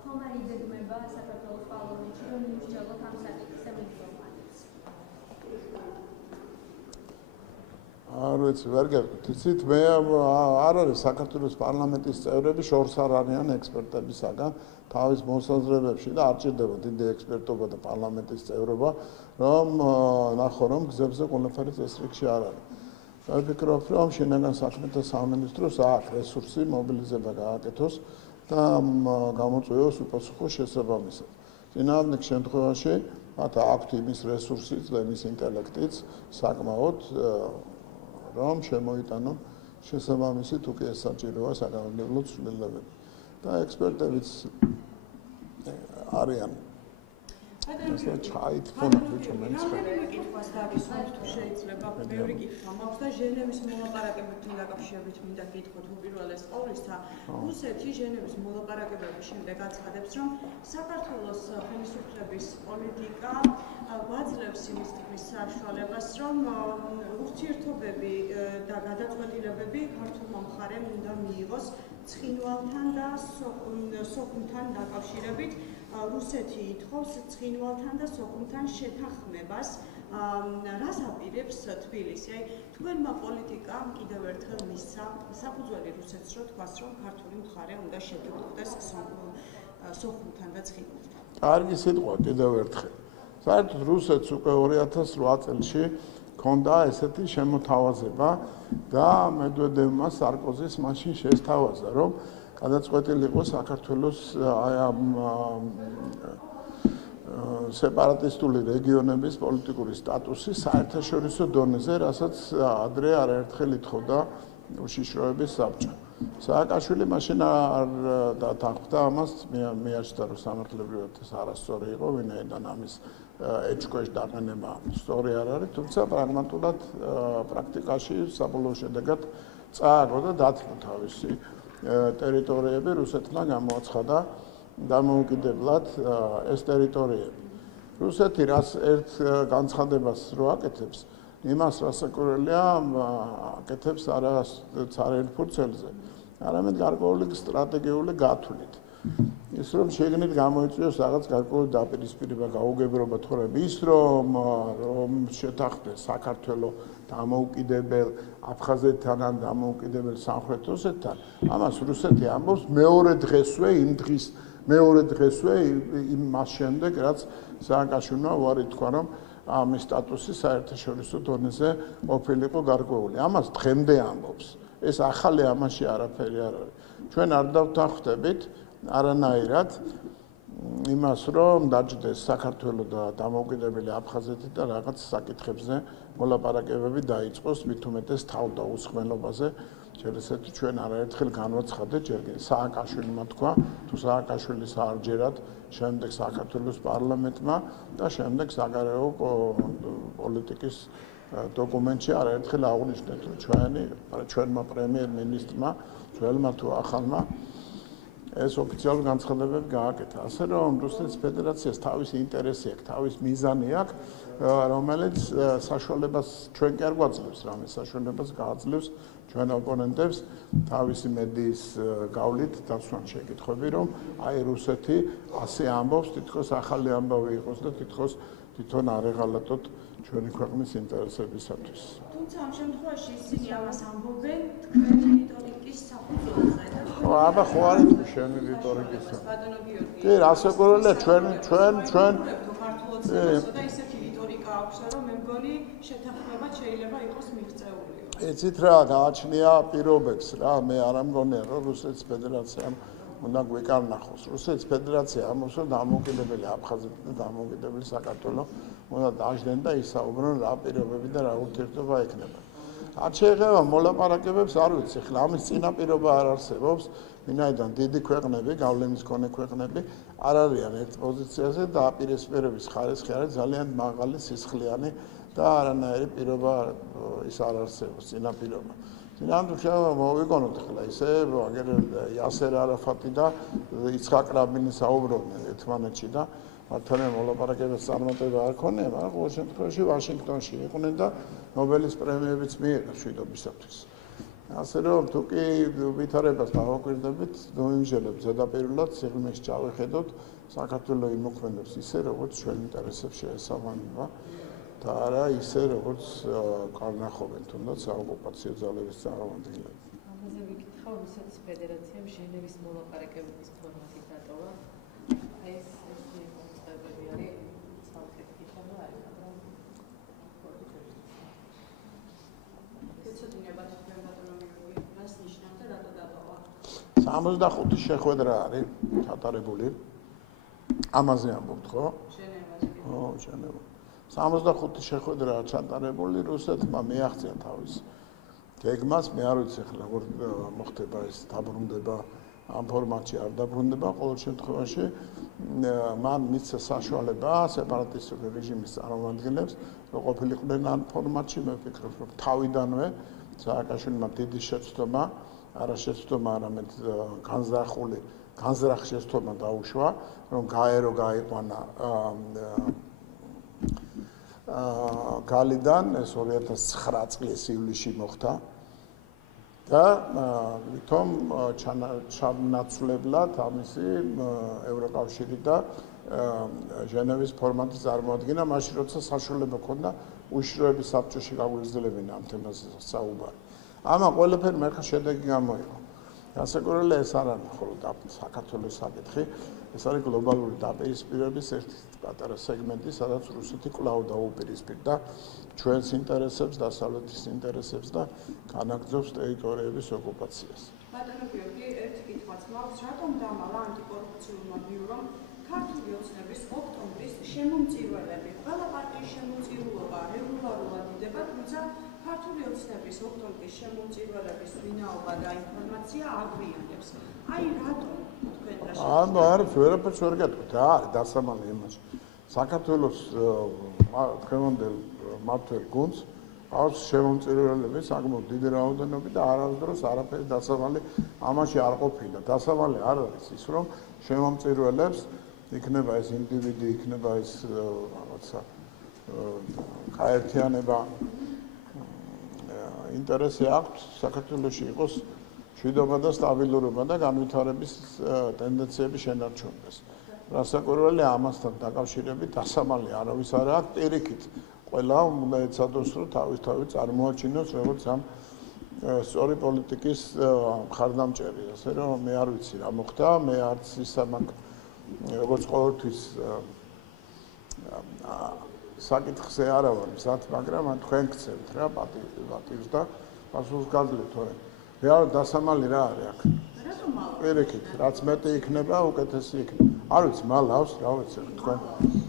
ხომ არ იგეგმება საქართველოს პარლამენტში, რომ იმსჯელოთ ამ საკითხზე მდგომარეობს? არ ვიცი, ვერ გეტყვით. იცით, მე არ არის საქართველოს პარლამენტის წევრები შორს არ არიან ექსპერტებისაგან თავის მოსაზრებებში და არ ჭირდება დიდი ექსპერტობა და პარლამენტის წევრობა, რომ ნახო, რომ გზებზე ყველაფერი წესრიგში არ არის. მე ვფიქრობ, რომ შინაგან საქმეთა სამინისტროს აქვს რესურსი მობილიზება გააკეთოს და გამოწვევოს უპასუხო შესაბამისად. წინააღმდეგ შემთხვევაში მათ აქვთ იმის რესურსიც და იმის ინტელექტიც საკმაოდ რომ შემოიტანონ შესაბამისი თუ კი ეს საჭიროა საკანონმდებლო ცვლილებები. და ექსპერტებიც არიან. ეს ჩაითქონ ბიჭო მეცხრე. რამდენიმე კითხვას დავისვათ თუ შეიძლება ბევრი კითხვა მაქვს და ჟენევის მოლაპარაკებებთან დაკავშირებით მინდა გითხოთ უპირველეს ყოვლისა. რუსეთი ჟენევის მოლაპარაკებების შემდეგ აცხადებს, რომ საქართველოს ხელისუფლების პოლიტიკა გვაძლევს იმის თქმის საშუალებას, რომ ურთიერთობები და გადაწყვეტილებები ქართულმა მხარემ უნდა მიიღოს ცხინვალთან და სოხუმთან დაკავშირებით. რუსეთი ითხოვს ცხინვალთან და სოხუმთან შეთანხმებას. რას აპირებს თბილისი? აი, თქვენმა პოლიტიკამ კიდევ ერთხელ მისცა საფუძველი რუსეთს, რომ თქვას, რომ ქართული მხარე უნდა შეთანხმდეს სოხუმთან და ცხინვალთან. კარგი სიტყვა კიდევ ერთხელ. საერთოდ რუსეთს უკვე 2008 წელში ჰქონდა ესეთი შემოთავაზება და მედვედევმა სარკოზის მაშინ შესთავაზა, რომ გადაწყვეტილი იყო საქართველოს აი ამ სეპარატისტული რეგიონების პოლიტიკური სტატუსი საერთაშორისო დონეზე, რასაც ადრე არაერთხელ ითხოვდა უშიშროების საბჭო. სააკაშვილი მაშინ არ დათანხმდა ამას, მიაჩნდა, რომ სამართლებრივად ეს არასწორი იყო, ვინაიდან ამის ეჭქვეშ დაყენება სწორი არ არის, თუმცა პრაგმატულად პრაქტიკაში საბოლოო შედეგად წააგო და დათმო თავისი ტერიტორიები რუსეთმა გამოაცხადა დამოუკიდებლად ეს ტერიტორიები. რუსეთი რას ერთ განცხადებას რო აკეთებს, იმას რასაკვირველია აკეთებს არა ცარიელ ფურცელზე, არამედ გარკვეული სტრატეგიული გათვლით. ის რომ შეგნით გამოიწვიოს რაღაც გარკვეული დაპირისპირება, გაუგებრობა, თორემ ის რომ შეთანხმდეს საქართველოს დამოუკიდებელ აფხაზეთთან ან დამოუკიდებელ სამხრეთ ოსეთთან, ამას რუსეთი ამბობს მეორე დღესვე იმ მას შემდეგ, რაც სააკაშვილმა უარი თქვა, რომ ამის სტატუსი საერთაშორისო დონეზე ყოფილიყო გარკვეული. ამას დღემდე ამბობს. ეს ახალი ამაში არაფერი არ არის. ჩვენ არ დავთანხმდებით არანაირად იმას, რომ დაჯდეს საქართველოს და დამოუკიდებელი აფხაზეთი და რაღაც საკითხებზე მოლაპარაკებები დაიწყოს, მით უმეტეს თავდაუსხმელობაზე. შეიძლება ჩვენ არაერთხელ განვაცხადეთ, ჯერ სააკაშვილმა თქვა, თუ სააკაშვილის არჯერად, შემდეგ საქართველოს პარლამენტმა და შემდეგ საგარეო პოლიტიკის დოკუმენტში არაერთხელ აღნიშნეთ, რომ ჩვენმა პრემიერ-მინისტრმა, ძველმა თუ ახალმა ეს ოფიციალური განცხადებები გააკეთა. ასე რომ რუსეთის ფედერაციას თავისი ინტერესი აქვს, თავის მიზანი აქვს, რომელიც საშუალებას ჩვენ კი არ გვაძლევს, რამე საშუალებას გააძლევს ჩვენ ოპონენტებს თავისი მედიის გავლით დასვან შეკითხვები, რომ აი რუსეთი ასე ამბობს, თითქოს ახალი ამბავი იყოს და თითქოს თვითონ არ ეღალატოთ ჩვენი ქვეყნის ინტერესებისათვის. თუმცა ამ შემთხვევაში ისინი ამას ამბობენ თქვენი რიტორიკის საფუძველზე და ხო, აბა ხო არის შენი რიტორიკის. ბატონო გიორგი. კი, რასაკვირველია ჩვენ ქართულოცნებასა და ისეთი რიტორიკა აქვს, რომ მე მგონი შეთანხმება შეიძლება იყოს მიღწეული. იცით რა, გააჩნია პირობებს რა, მე არ ამგონია, რომ რუსეთის ფედერაციამ უნდა გვეკარნახოს. რუსეთის ფედერაცია ამბობს, რომ დამოუკიდებელი აფხაზეთი და დამოუკიდებელი საქართველო უნდა დაждენ და ისაუბრონ რა პირობები და რა ურთიერთობა ექნება. არ შეიძლება მოლაპარაკებებს არ ვიცი, ხლა ამის წინაპირობა არ არსებობს, ვინაიდან დიდი ქვეყნები, გავლენის მქონე ქვეყნები არ არიან ერთ პოზიციაზე და აპირისპირების ხარისხი არის ძალიან მაღალი, სისხლიანი და არანაირი პირობა ის არ არსებობს წინაპირობა. Sinandu შეიძლება მოვიგონოთ ხლა ისე აგერ იასერ არაფატი და იცხაკ რაბინი საუბრობდნენ ერთმანეთში და მართალია მოლაპარაკებებს წარმატება არ ქონია, მაგრამ ყოველ შემთხვევაში ვაშინგტონში იყვნენ და ნობელის პრემიებიც მიიღეს მშვიდობისათვის. ასე რომ თუ კი ვითარებას დავაკვირდებით, ნოიმჟელებს ზედაპირულად სიღრმეში ჩავეხედოთ, საქართველოს იმოქმედებს ისე, როგორც ჩვენ ინტერესებს შეესაბამება. და არა ისე როგორც კარნახობენ თუნდაც საოკუპაციო ძალების წარმომადგენლები. ამაზე ვიკითხავ, რუსეთის ფედერაციამ ჟენევის მოლაპარაკებების ფორმატი დატოვა. ეს მოწყობილი არის სამხრეთი და არის ეცოდინებათ თქვენ ბატონო გიორგი, რას ნიშნავს და რატო დატოვა? 65 შეხვედრა არის ჩატარებული. ამაზე ამბობთ, ხო? ჟენევაზე. ხო, ჟენევა. 65 შეხვედრა ჩატარებული, რუსეთმა მიაღწია თავის გეგმას, მე არ ვიცი ახლა როგორ მოხდება ეს დაბრუნდება ამ ფორმატში არ დაბრუნდება, ყოველ შემთხვევაში მან მისცა საშუალება სეპარატისტული რეჟიმის წარმომადგენლებს, რომ ყოფილიყვნენ ამ ფორმატში, მე ვფიქრობ, რომ თავიდანვე სააკაშვილმა დიდი შეცდომა, არა შეცდომა, არამედ განზრახ შეცდომა დაუშვა, რომ გაერო გაიყვანა გალიდან ეს 2009 წლის ივლისში მოხდა და თვითონ ჩანაცვლებლად ამისი ევროკავშირი და ჟენევის ფორმატის წარმოადგენა, მაშინ როცა საშუალება ჰქონდა უშიშროების საბჭოში გაგვიძლებინა ამ თემაზე საუბარი. ამან ყველაფერი მერხა შედეგი გამოიღო. გასაკვირველია ეს არ არის მხოლოდ საქართველოს საკითხი, ეს არის გლობალური დაპირისპირების ერთი პატარა სეგმენტი, სადაც რუსეთი კვლავ დაუპირისპირდა ჩვენს ინტერესებს, დასავლეთის ინტერესებს და განაგრძობს ტერიტორიების ოკუპაციას. ბატონო გიორგი, ერთი კითხვაც მაქვს, რატომ დამალა ანტიკორუფციულმა ბიურომ ქართული ოცნების ოქტომბრის შემომწირველები? ყველა პარტიის შემომწირულობა რეგულარულად იდება, თუმცა ქართული ოცნების ოქტომბრის შემომწირველების ვინაობა და ინფორმაცია აგვიანებს. აი რატომ თქვენ რა ანუ არის ვერაფერს ვერ გეტყვით რა არის დასამალი იმაში საქართველოს თქვენამდელ მმართველ გუნდს აქვს შემომწირველები საკმაოდ დიდი რაოდენობით და არასდროს არაფერი დასამალი ამაში არ ყოფილა. დასამალი არ არის ის რომ შემომწირველებს იქნება ეს ინდივიდი, იქნება ეს რაღაცა გაერთიანება ინტერესი აქვს საქართველოში იყოს მშვიდობა და სტაბილურობა და განვითარების ტენდენციები შენარჩუნდეს. რასაკვირველია ამასთან დაკავშირებით დასამალი არავის არ აქვს პირიქით. ყველა უნდა ეცადოს რომ თავის წარმოაჩინოს როგორც ამ სწორი პოლიტიკის მხარდამჭერი. ასე რომ მე არ ვიცი რა მოხდა, მე არც ისა მაქვს როგორც ყოველთვის საკითხზე არა ვარ მზად, მაგრამ თქვენ გწევთ რა პატივს და პასუხს გაძლევთ თორემ რეალურად დასამალი რა არის აქ? რატომ მალა? პირიქით, რაც მეტი იქნება, უკეთესი იქნება. არ ვიცი, მალავს, რა ვიცი,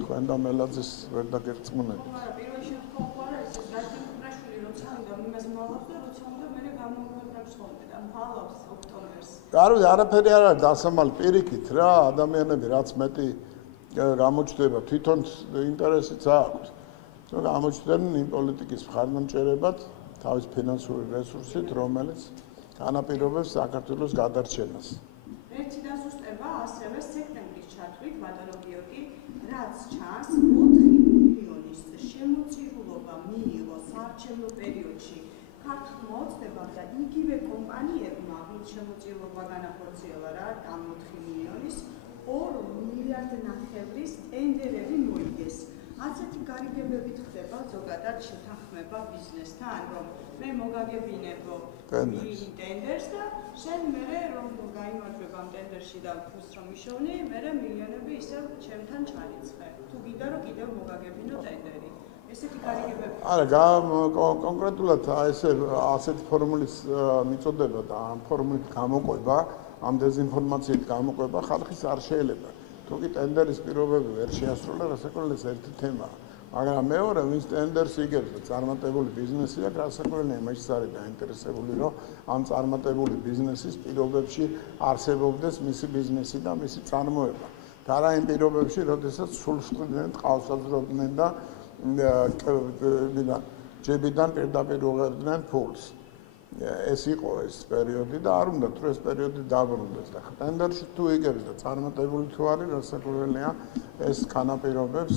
თქვენ და მელაძეს ვერ დაგერწმუნებით. არა, პირველ შემთხვევაში არა ეს რადიოკრაშვილი როცა უნდა იმას მალავს და როცა უნდა მე გამოგვიყვებს ხოლმე და მალავს ოქტომბერს. არ ვიცი, არაფერი არ არის დასამალი პირიქით რა, ადამიანები რაც მეტი გამოჩნდება, თვითონ ინტერესიც აქვს. გამოჩნდნენ იმ პოლიტიკის მხარდამჭერებად თავის ფინანსური რესურსით, რომელიც განაპირობებს საქართველოს გადარჩენას. ერთი დასუსტება ასევე სექტემბრის ჩათვლით ბატონო გიორგი, რაც ჩანს 4 მილიონის შემოწირულობა მიიღო საარჩევნო პერიოდში ქართულ მოწდებამ და იგივე კომპანიებმა, ვინც შემოწირულობა განახორციელა რა, ამ 4 მილიონის 2 მილიარდ ნახევრის ტენდერები მოიგეს. ასეთი გარიგებებით ხდება ზოგადად შეთანხმება ბიზნესთან, რომ მე მოგაგებინებ ტენდერს და შენ მერე რომ გაიმარჯვებ ამ ტენდერში და ფულს რომ მიშოვნი, მერე მილიონები ისევ ჩემთან ჩარიცხე. თუ გინდა რომ კიდევ მოგაგებინო ტენდერი. ესეთი გარიგებები. არა, კონკრეტულად ასეთი ფორმულის მიწოდება და ამ ფორმულით გამოყვება, ამ დეზინფორმაციით გამოყვება ხალხის არ შეიძლება. თუკი ტენდერის პირობები ვერ შეასრულა, რასაკვირველია ეს ერთი თემაა. მაგრამ მეორე, ვინც ტენდერს იგებს და წარმატებული ბიზნესი აქვს, რასაკვირველია იმაშიც არის დაინტერესებული, რომ ამ წარმატებული ბიზნესის პირობებში არსებობდეს მისი ბიზნესი და მისი წარმოება. და რა იმ პირობებში, როდესაც სულს ყრდნენ, ტყავს აძრობდნენ და ჯებიდან პირდაპირ უღებდნენ ფულს. ეს იყო ეს პერიოდი და არ უნდა თუ ეს პერიოდი დაბრუნდეს და ტენდერში თუ იგებს და წარმატებული თუ არის, რასაკვირველია ეს განაპირობებს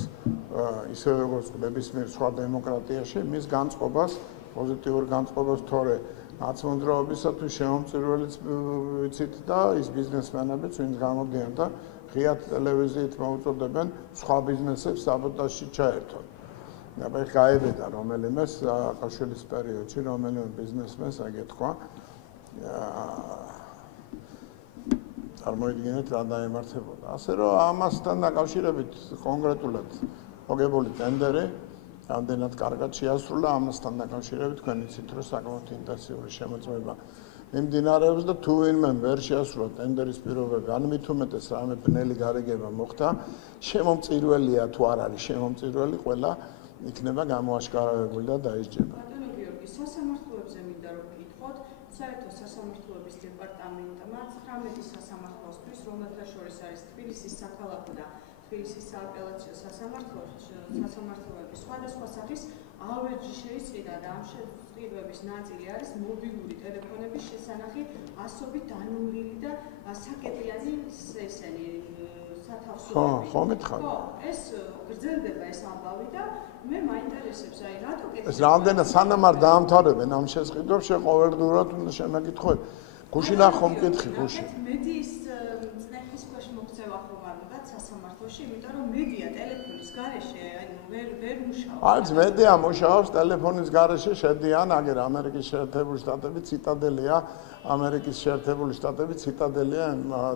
ისე როგორც ნებისმიერ სხვა დემოკრატიაში მის განწყობას, პოზიტიურ განწყობას თორე ნაცმოძრაობისათვის შემომწირველიც ვიცით და ის ბიზნესმენებიც ვინც გამოდიან და ღიად ტელევიზიით მოუწოდებენ სხვა ბიზნესებს საბოტაჟში ჩაერთონ. აბა გაებედა რომელიმეს კავშირის პერიოდში რომელიმე ბიზნესმენს აგეთქვა წარმოიდგინეთ რა დაემართებოდა. ასე რომ ამასთან დაკავშირებით კონკრეტულად მოგებული ტენდერი რამდენად კარგად შეასრულა, ამასთან დაკავშირებით თქვენ იცით რომ საკმაოდ ინტენსიური შემოწმება მიმდინარეობს და თუ ვინმე ვერ შეასრულა ტენდერის პირობები, ან მით უმეტეს რამე ბნელი გარიგება მოხდა, შემომწირველია თუ არ არის შემომწირველი, ყველა იქნება გამოაშკარავებული და დაისჯება. ბატონო გიორგი, სასამართლოებზე მინდა რომ ვკითხოთ, საერთო სასამართლოების დეპარტამენტმა 19 სასამართლოსთვის, რომელთა შორის არის თბილისის საქალაქო და თბილისის სააპელაციო სასამართლოების სხვადასხვა სახის ავეჯი შეიწყვიტა და ამ შეწყვეტების ნაწილი არის მობილური ტელეფონების შესანახი ასობით დანურილი და საკეტიანი ესენი სათავსოები. ხო, მითხარ. ხო, ეს გრძელდება ეს ამბავი და მე მაინტერესებს, აი რატო კეთდება? ეს რამდენად სანამ არ დაამთავრებენ ამ შესყიდვებს, ყოველდღურად უნდა შემეკითხოთ. გუშინ ახომ მკითხი, გუშინ. მედიის წნეხის ქვეშ მოქცევა ხომ არ უნდა სასამართლოში, იმიტომ რომ მედია ტელეფონის გარეშე, ანუ ვერ მუშაობს. არც მედია მუშაობს ტელეფონის გარეშე, შედიან აგერ ამერიკის შეერთებული შტატები ციტადელია, ამერიკის შეერთებული შტატები ციტადელია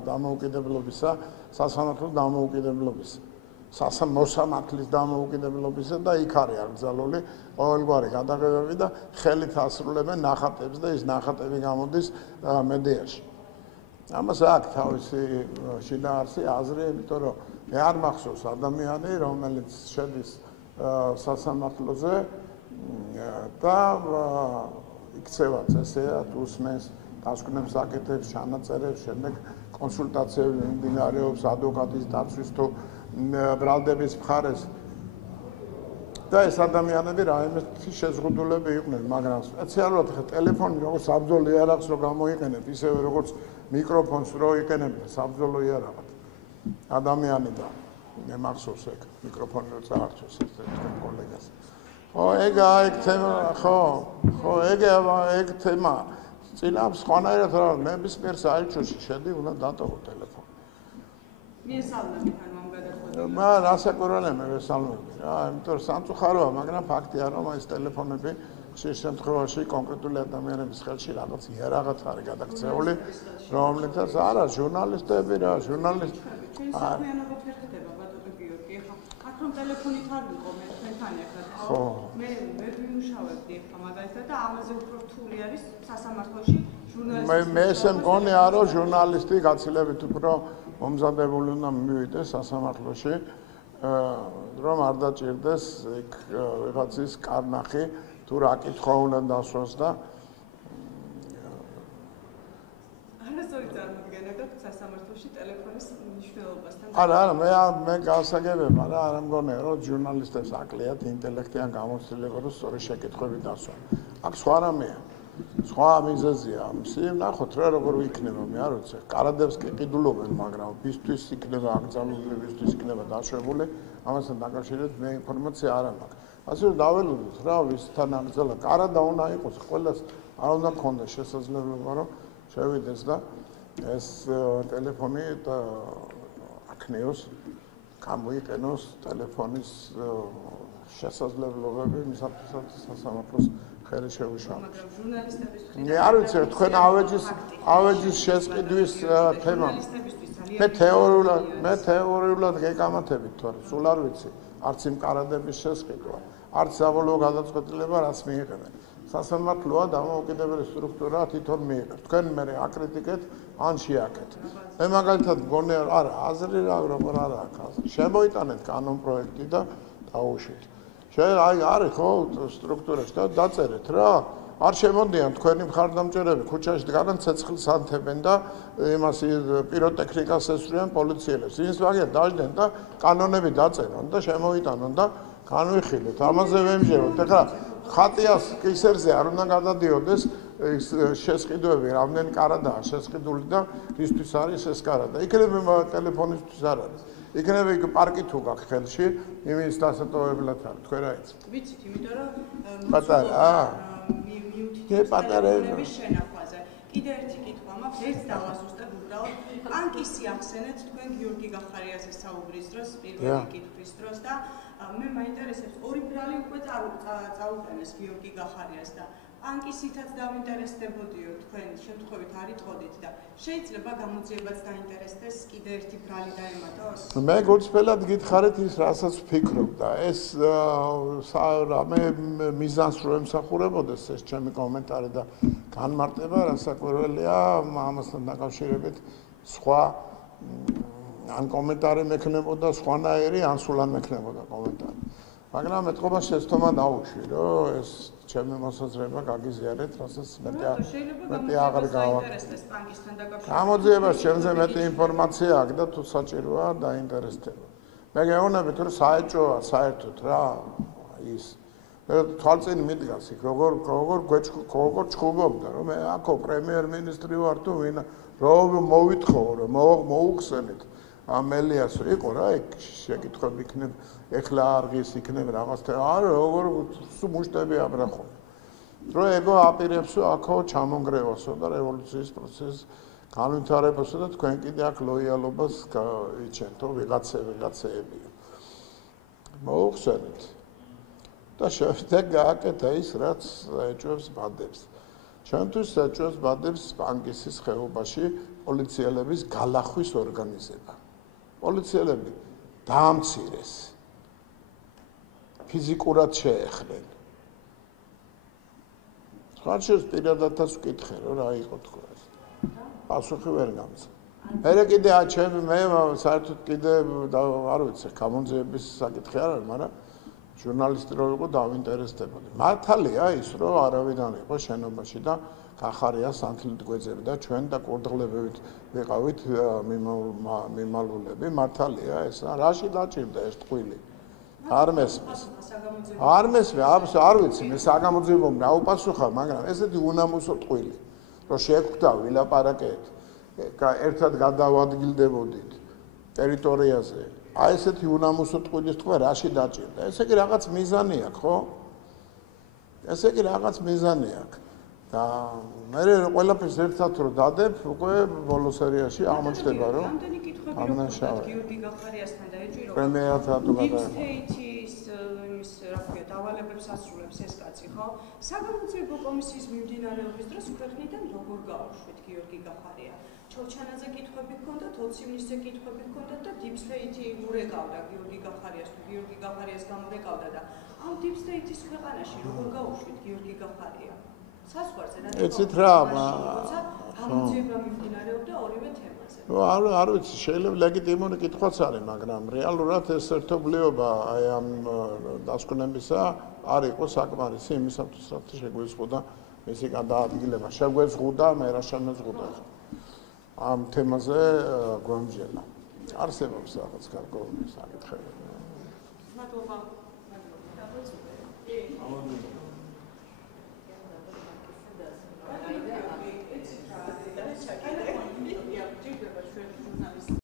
დამოუკიდებლობისა, სასამართლო დამოუკიდებლობისა. მოსამართლის დამოუკიდებლობისა და იქ არის აკრძალული ყოველგვარი გადაღებები და ხელით ასრულებენ ნახატებს და ის ნახატები გამოდის მედიაში. ამას აქვს თავისი შინაარსი, აზრი, იმიტომ რომ მე არ მახსოვს ადამიანი, რომელიც შედის სასამართლოზე და იქცევა წესეად, უსმენს, დასკვნებს აკეთებს, ჩანაწერებს, შემდეგ კონსულტაციები მიმდინარეობს ადვოკატის დაცვის თუ ბრალდების მხარეს და ეს ადამიანები რაიმეთი შეზღუდულები იყვნენ, მაგრამ სპეციალურად ხა ტელეფონი როგორც საბრძოლო იარაღს რო გამოიყენებ, ისევე როგორც მიკროფონს რო იყენებენ საბრძოლო იარაღად. ადამიანი და მე მახსოვს ეგ მიკროფონი რო წაარჩოს ერთ-ერთ კოლეგას. ხო, ეგ თემა, ხო, ეგ თემა. წინავს სხვანაირად რა ნებისმიერ საერთოში შედი უნდა დატოვო ტელეფონი. მიესალმებით ანუ ამ გადაწყვეტილებას. რასაკვირველია მე ვესალმები რა, იმიტომ რომ სამწუხაროა, მაგრამ ფაქტია რომ ეს ტელეფონები ხშირ შემთხვევაში კონკრეტული ადამიანების ხელში რაღაც იარაღად არის გადაქცეული, რომლითაც არა ჟურნალისტები რა, ჟურნალისტები საქმიანობა ვერ ხდება ბატონო გიორგი, ხა აქ რომ ტელეფონით არ ვიყო მე თქვენთან ერთად. ხო. მე ვიმუშავებდი ხა მაგალითად და ამაზე უფრო რთული არის სასამართლოში ჟურნალისტი. მე ესე მგონი არო ჟურნალისტი გაცილებით უფრო მომზადებული უნდა მივიდეს სასამართლოში, რომ არ დაჭირდეს იქ ვიღაცის კარნახი თუ რა კითხვა უნდა დასვას და არასოდეს წარმოდგენა გაქვთ სასამართლოში ტელეფონის მნიშვნელობასთან არა, მე გასაგებია, მაგრამ არ მგონია, რომ ჟურნალისტებს აკლიათ ინტელექტიან გამოცდილება, რომ სწორი შეკითხვები დასვან. აქ სხვა რამეა. სხვა მიზეზია. ნახოთ რა როგორ იქნება, მე არ ვიცი. კარადებს კი ყიდულობენ, მაგრამ ვისთვის იქნება აკრძალული, ვისთვის იქნება დაშვებული, ამასთან დაკავშირებით მე ინფორმაცია არ მაქვს. ასე რომ დაველოდოთ რა, ვისთან აკრძალა, კარადა უნდა იყოს, ყველას არ უნდა გქონდეს შესაძლებლობა, რომ შევიდეს და ეს ტელეფონი აქნიოს, გამოიყენოს ტელეფონის შესაძლებლობები მისათვისაც სასამართლოს ხელი შეუშალოს. მაგრამ ჟურნალისტებისთვის მე არ ვიცი, თქვენ ავეჯის შესყიდვის თემა. მე თეორიულად გეკამათებით თორე, სულ არ ვიცი, არც იმ კარადების შესყიდვა, არც საბოლოო გადაწყვეტილება რაც მიიღებენ. სასამართლოა დამოუკიდებელი სტრუქტურა თვითონ მიიღებს. თქვენ მე აკრიტიკეთ, ან შეაქეთ. მე მაგალითად მგონია, არა, აზრი რა როგორ არა აქვს აზრი. შემოიტანეთ კანონ პროექტი და დაუშვით. არის ხო სტრუქტურაში და დაწერეთ რა. არ შემოდიან თქვენი მხარდამჭერები ქუჩაში დგანან ცეცხლს ანთებენ და იმას პიროტექნიკას ესვრიან პოლიციელებს. ის ვაგია დაждენ და კანონები დაწერონ და შემოიტანონ და განვიხილოთ. ამაზე ვემჯეროთ. ეხლა ხატიას კისერზე არ უნდა გადადიოდეს შესყიდვები, რამდენი კარადაა შესყიდული და რისთვის არის ეს კარადა. იქნება ტელეფონისთვის არ არის. იქნება იქ პარკი თუ გაქვს ხელში, იმის დასატოვებლად არის. თქვენ რა იცით? ვიცით, იმიტომ რომ მიუთითებს პატარების შენახვაზე. კიდე ერთი კითხვა მაქვს, ერთ დავასუსტებ უბრალოდ. ან კი ახსენეთ თქვენ გიორგი გახარიაზე საუბრის დროს, პირველი კითხვის დროს და მე მაინტერესებს ორი ბრალი უკვე წაუყენეს გიორგი გახარიას და ანკისითაც დავინტერესდებოდიო თქვენ შემთხვევით არ იტყოდით და შეიძლება გამოძიებაც დაინტერესდეს კიდე ერთი ბრალი დაემატოს? მე გულწრფელად გითხარით ის რასაც ვფიქრობ და ეს რამე მიზანს რო ემსახურებოდეს ეს ჩემი კომენტარი და განმარტება რასაკვირველია ამასთან დაკავშირებით სხვა ან კომენტარი მექნებოდა სხვანაირი ან სულან მექნებოდა კომენტარი მაგრამ ეთქობა შეცდომა დაუშვი რომ ეს ჩემი მოსაზრება გაგიზიარეთ რასაც მეტი აღარ გავაკეთე გამოძიებას ჩემზე მეტი ინფორმაცია აქვს და თუ საჭიროა დაინტერესდება მე გეუბნებით რომ საეჭვოა საერთოდ რა ის თვალწინ მიდგას იქ როგორ ჩხუბობდა რომ მე აქო პრემიერ-მინისტრი ვარ თუ ვინ რომ მოვითხოვო რომ მოუხსენით ამელიას იყო რა ეგ შეკითხვები იქნება ეხლა არღის იქნება რაღაცა არა როგორ მუშტები აბრახო რომ ეგო აპირებსო აქო ჩამონგრევასო და რევოლუციის პროცესს განვითარებასო და თქვენ კიდე აქ ლოიალობას ვიჩენთო ვიღაცეები მოუხსენით და შევდეთ გააკეთა ის რაც ეჭვებს ბადებს ჩვენთვის ეჭვებს ბადებს პანკისის ხეობაში პოლიციელების გალახვის ორგანიზება პოლიციელები დაამცირეს ფიზიკურად შეეხნენ ხარშეს პირადადაც ვკითხე რომ რა იყო თქო ეს პასუხი ვერ გამცა მე კიდე აჩემი მე საერთოდ კიდე არ ვიცი გამონძიების საკითხი არ არის მაგრამ ჟურნალისტი რო იყო დავინტერესდებოდი მართალია ის რომ არავიდან იყო შენობაში და გახარიას ანთლით გვეძებდა და ჩვენ და კურდღლებებით ვიყავით მიმალულები მართალია ეს რაში დაჭირდა ეს ტყვილი არ მესმის არ ვიცი მე საგამოძიებო დაუპასუხა მაგრამ ესეთი უნამუსო ტყვილი რომ შეგვხვდა ვილაპარაკეთ ერთად გადავადგილდებოდით ტერიტორიაზე აი ესეთი უნამუსო ტყუილის თქვა რაში დაჭირდა ესე იგი რაღაც მიზანი აქვს ხო ესე იგი რაღაც მიზანი აქვს და მე ყველაფერს ერთად რო დადებ უკვე ბოლო სერიაში აღმოჩნდება რომ ამდენი კითხვები რო გიორგი გახარიასთან დაეჭირო პრემიერად რატო დიპსტეიტის იმის რა ქვია დავალებებს ასრულებს ეს კაცი ხო საგამოძიებო კომისიის მიმდინარეობის დროს ქვეყნიდან როგორ გაუშვით გიორგი გახარია ჩოჩანაძე კითხვები ჰქონდათ, ოცივნისზე კითხვები ჰქონდათ და დიპსტეიტი ურეკავდა გიორგი გახარიას თუ გიორგი გახარიას გამორეკავდა და ამ დიპსტეიტის ქვეყანაში როგორ გაუშვით გიორგი გახარია? საზღვარზე რა ეცით რა გამოძიება მიმდინარეობდა ორივე თემაზე. არ ვიცი, შეიძლება ლეგიტიმური კითხვაც არის, მაგრამ რეალურად ეს ერთობლიობა აი ამ დასკვნებისა არ იყო საკმარისი იმისათვის, რაც შეგვეზღუდა მისი გადაადგილება. შეგვეზღუდა, მე რა შემეზღუდა. ამ თემაზე გვამჯერა. არსებობს რაღაც გარკვეული საკითხები.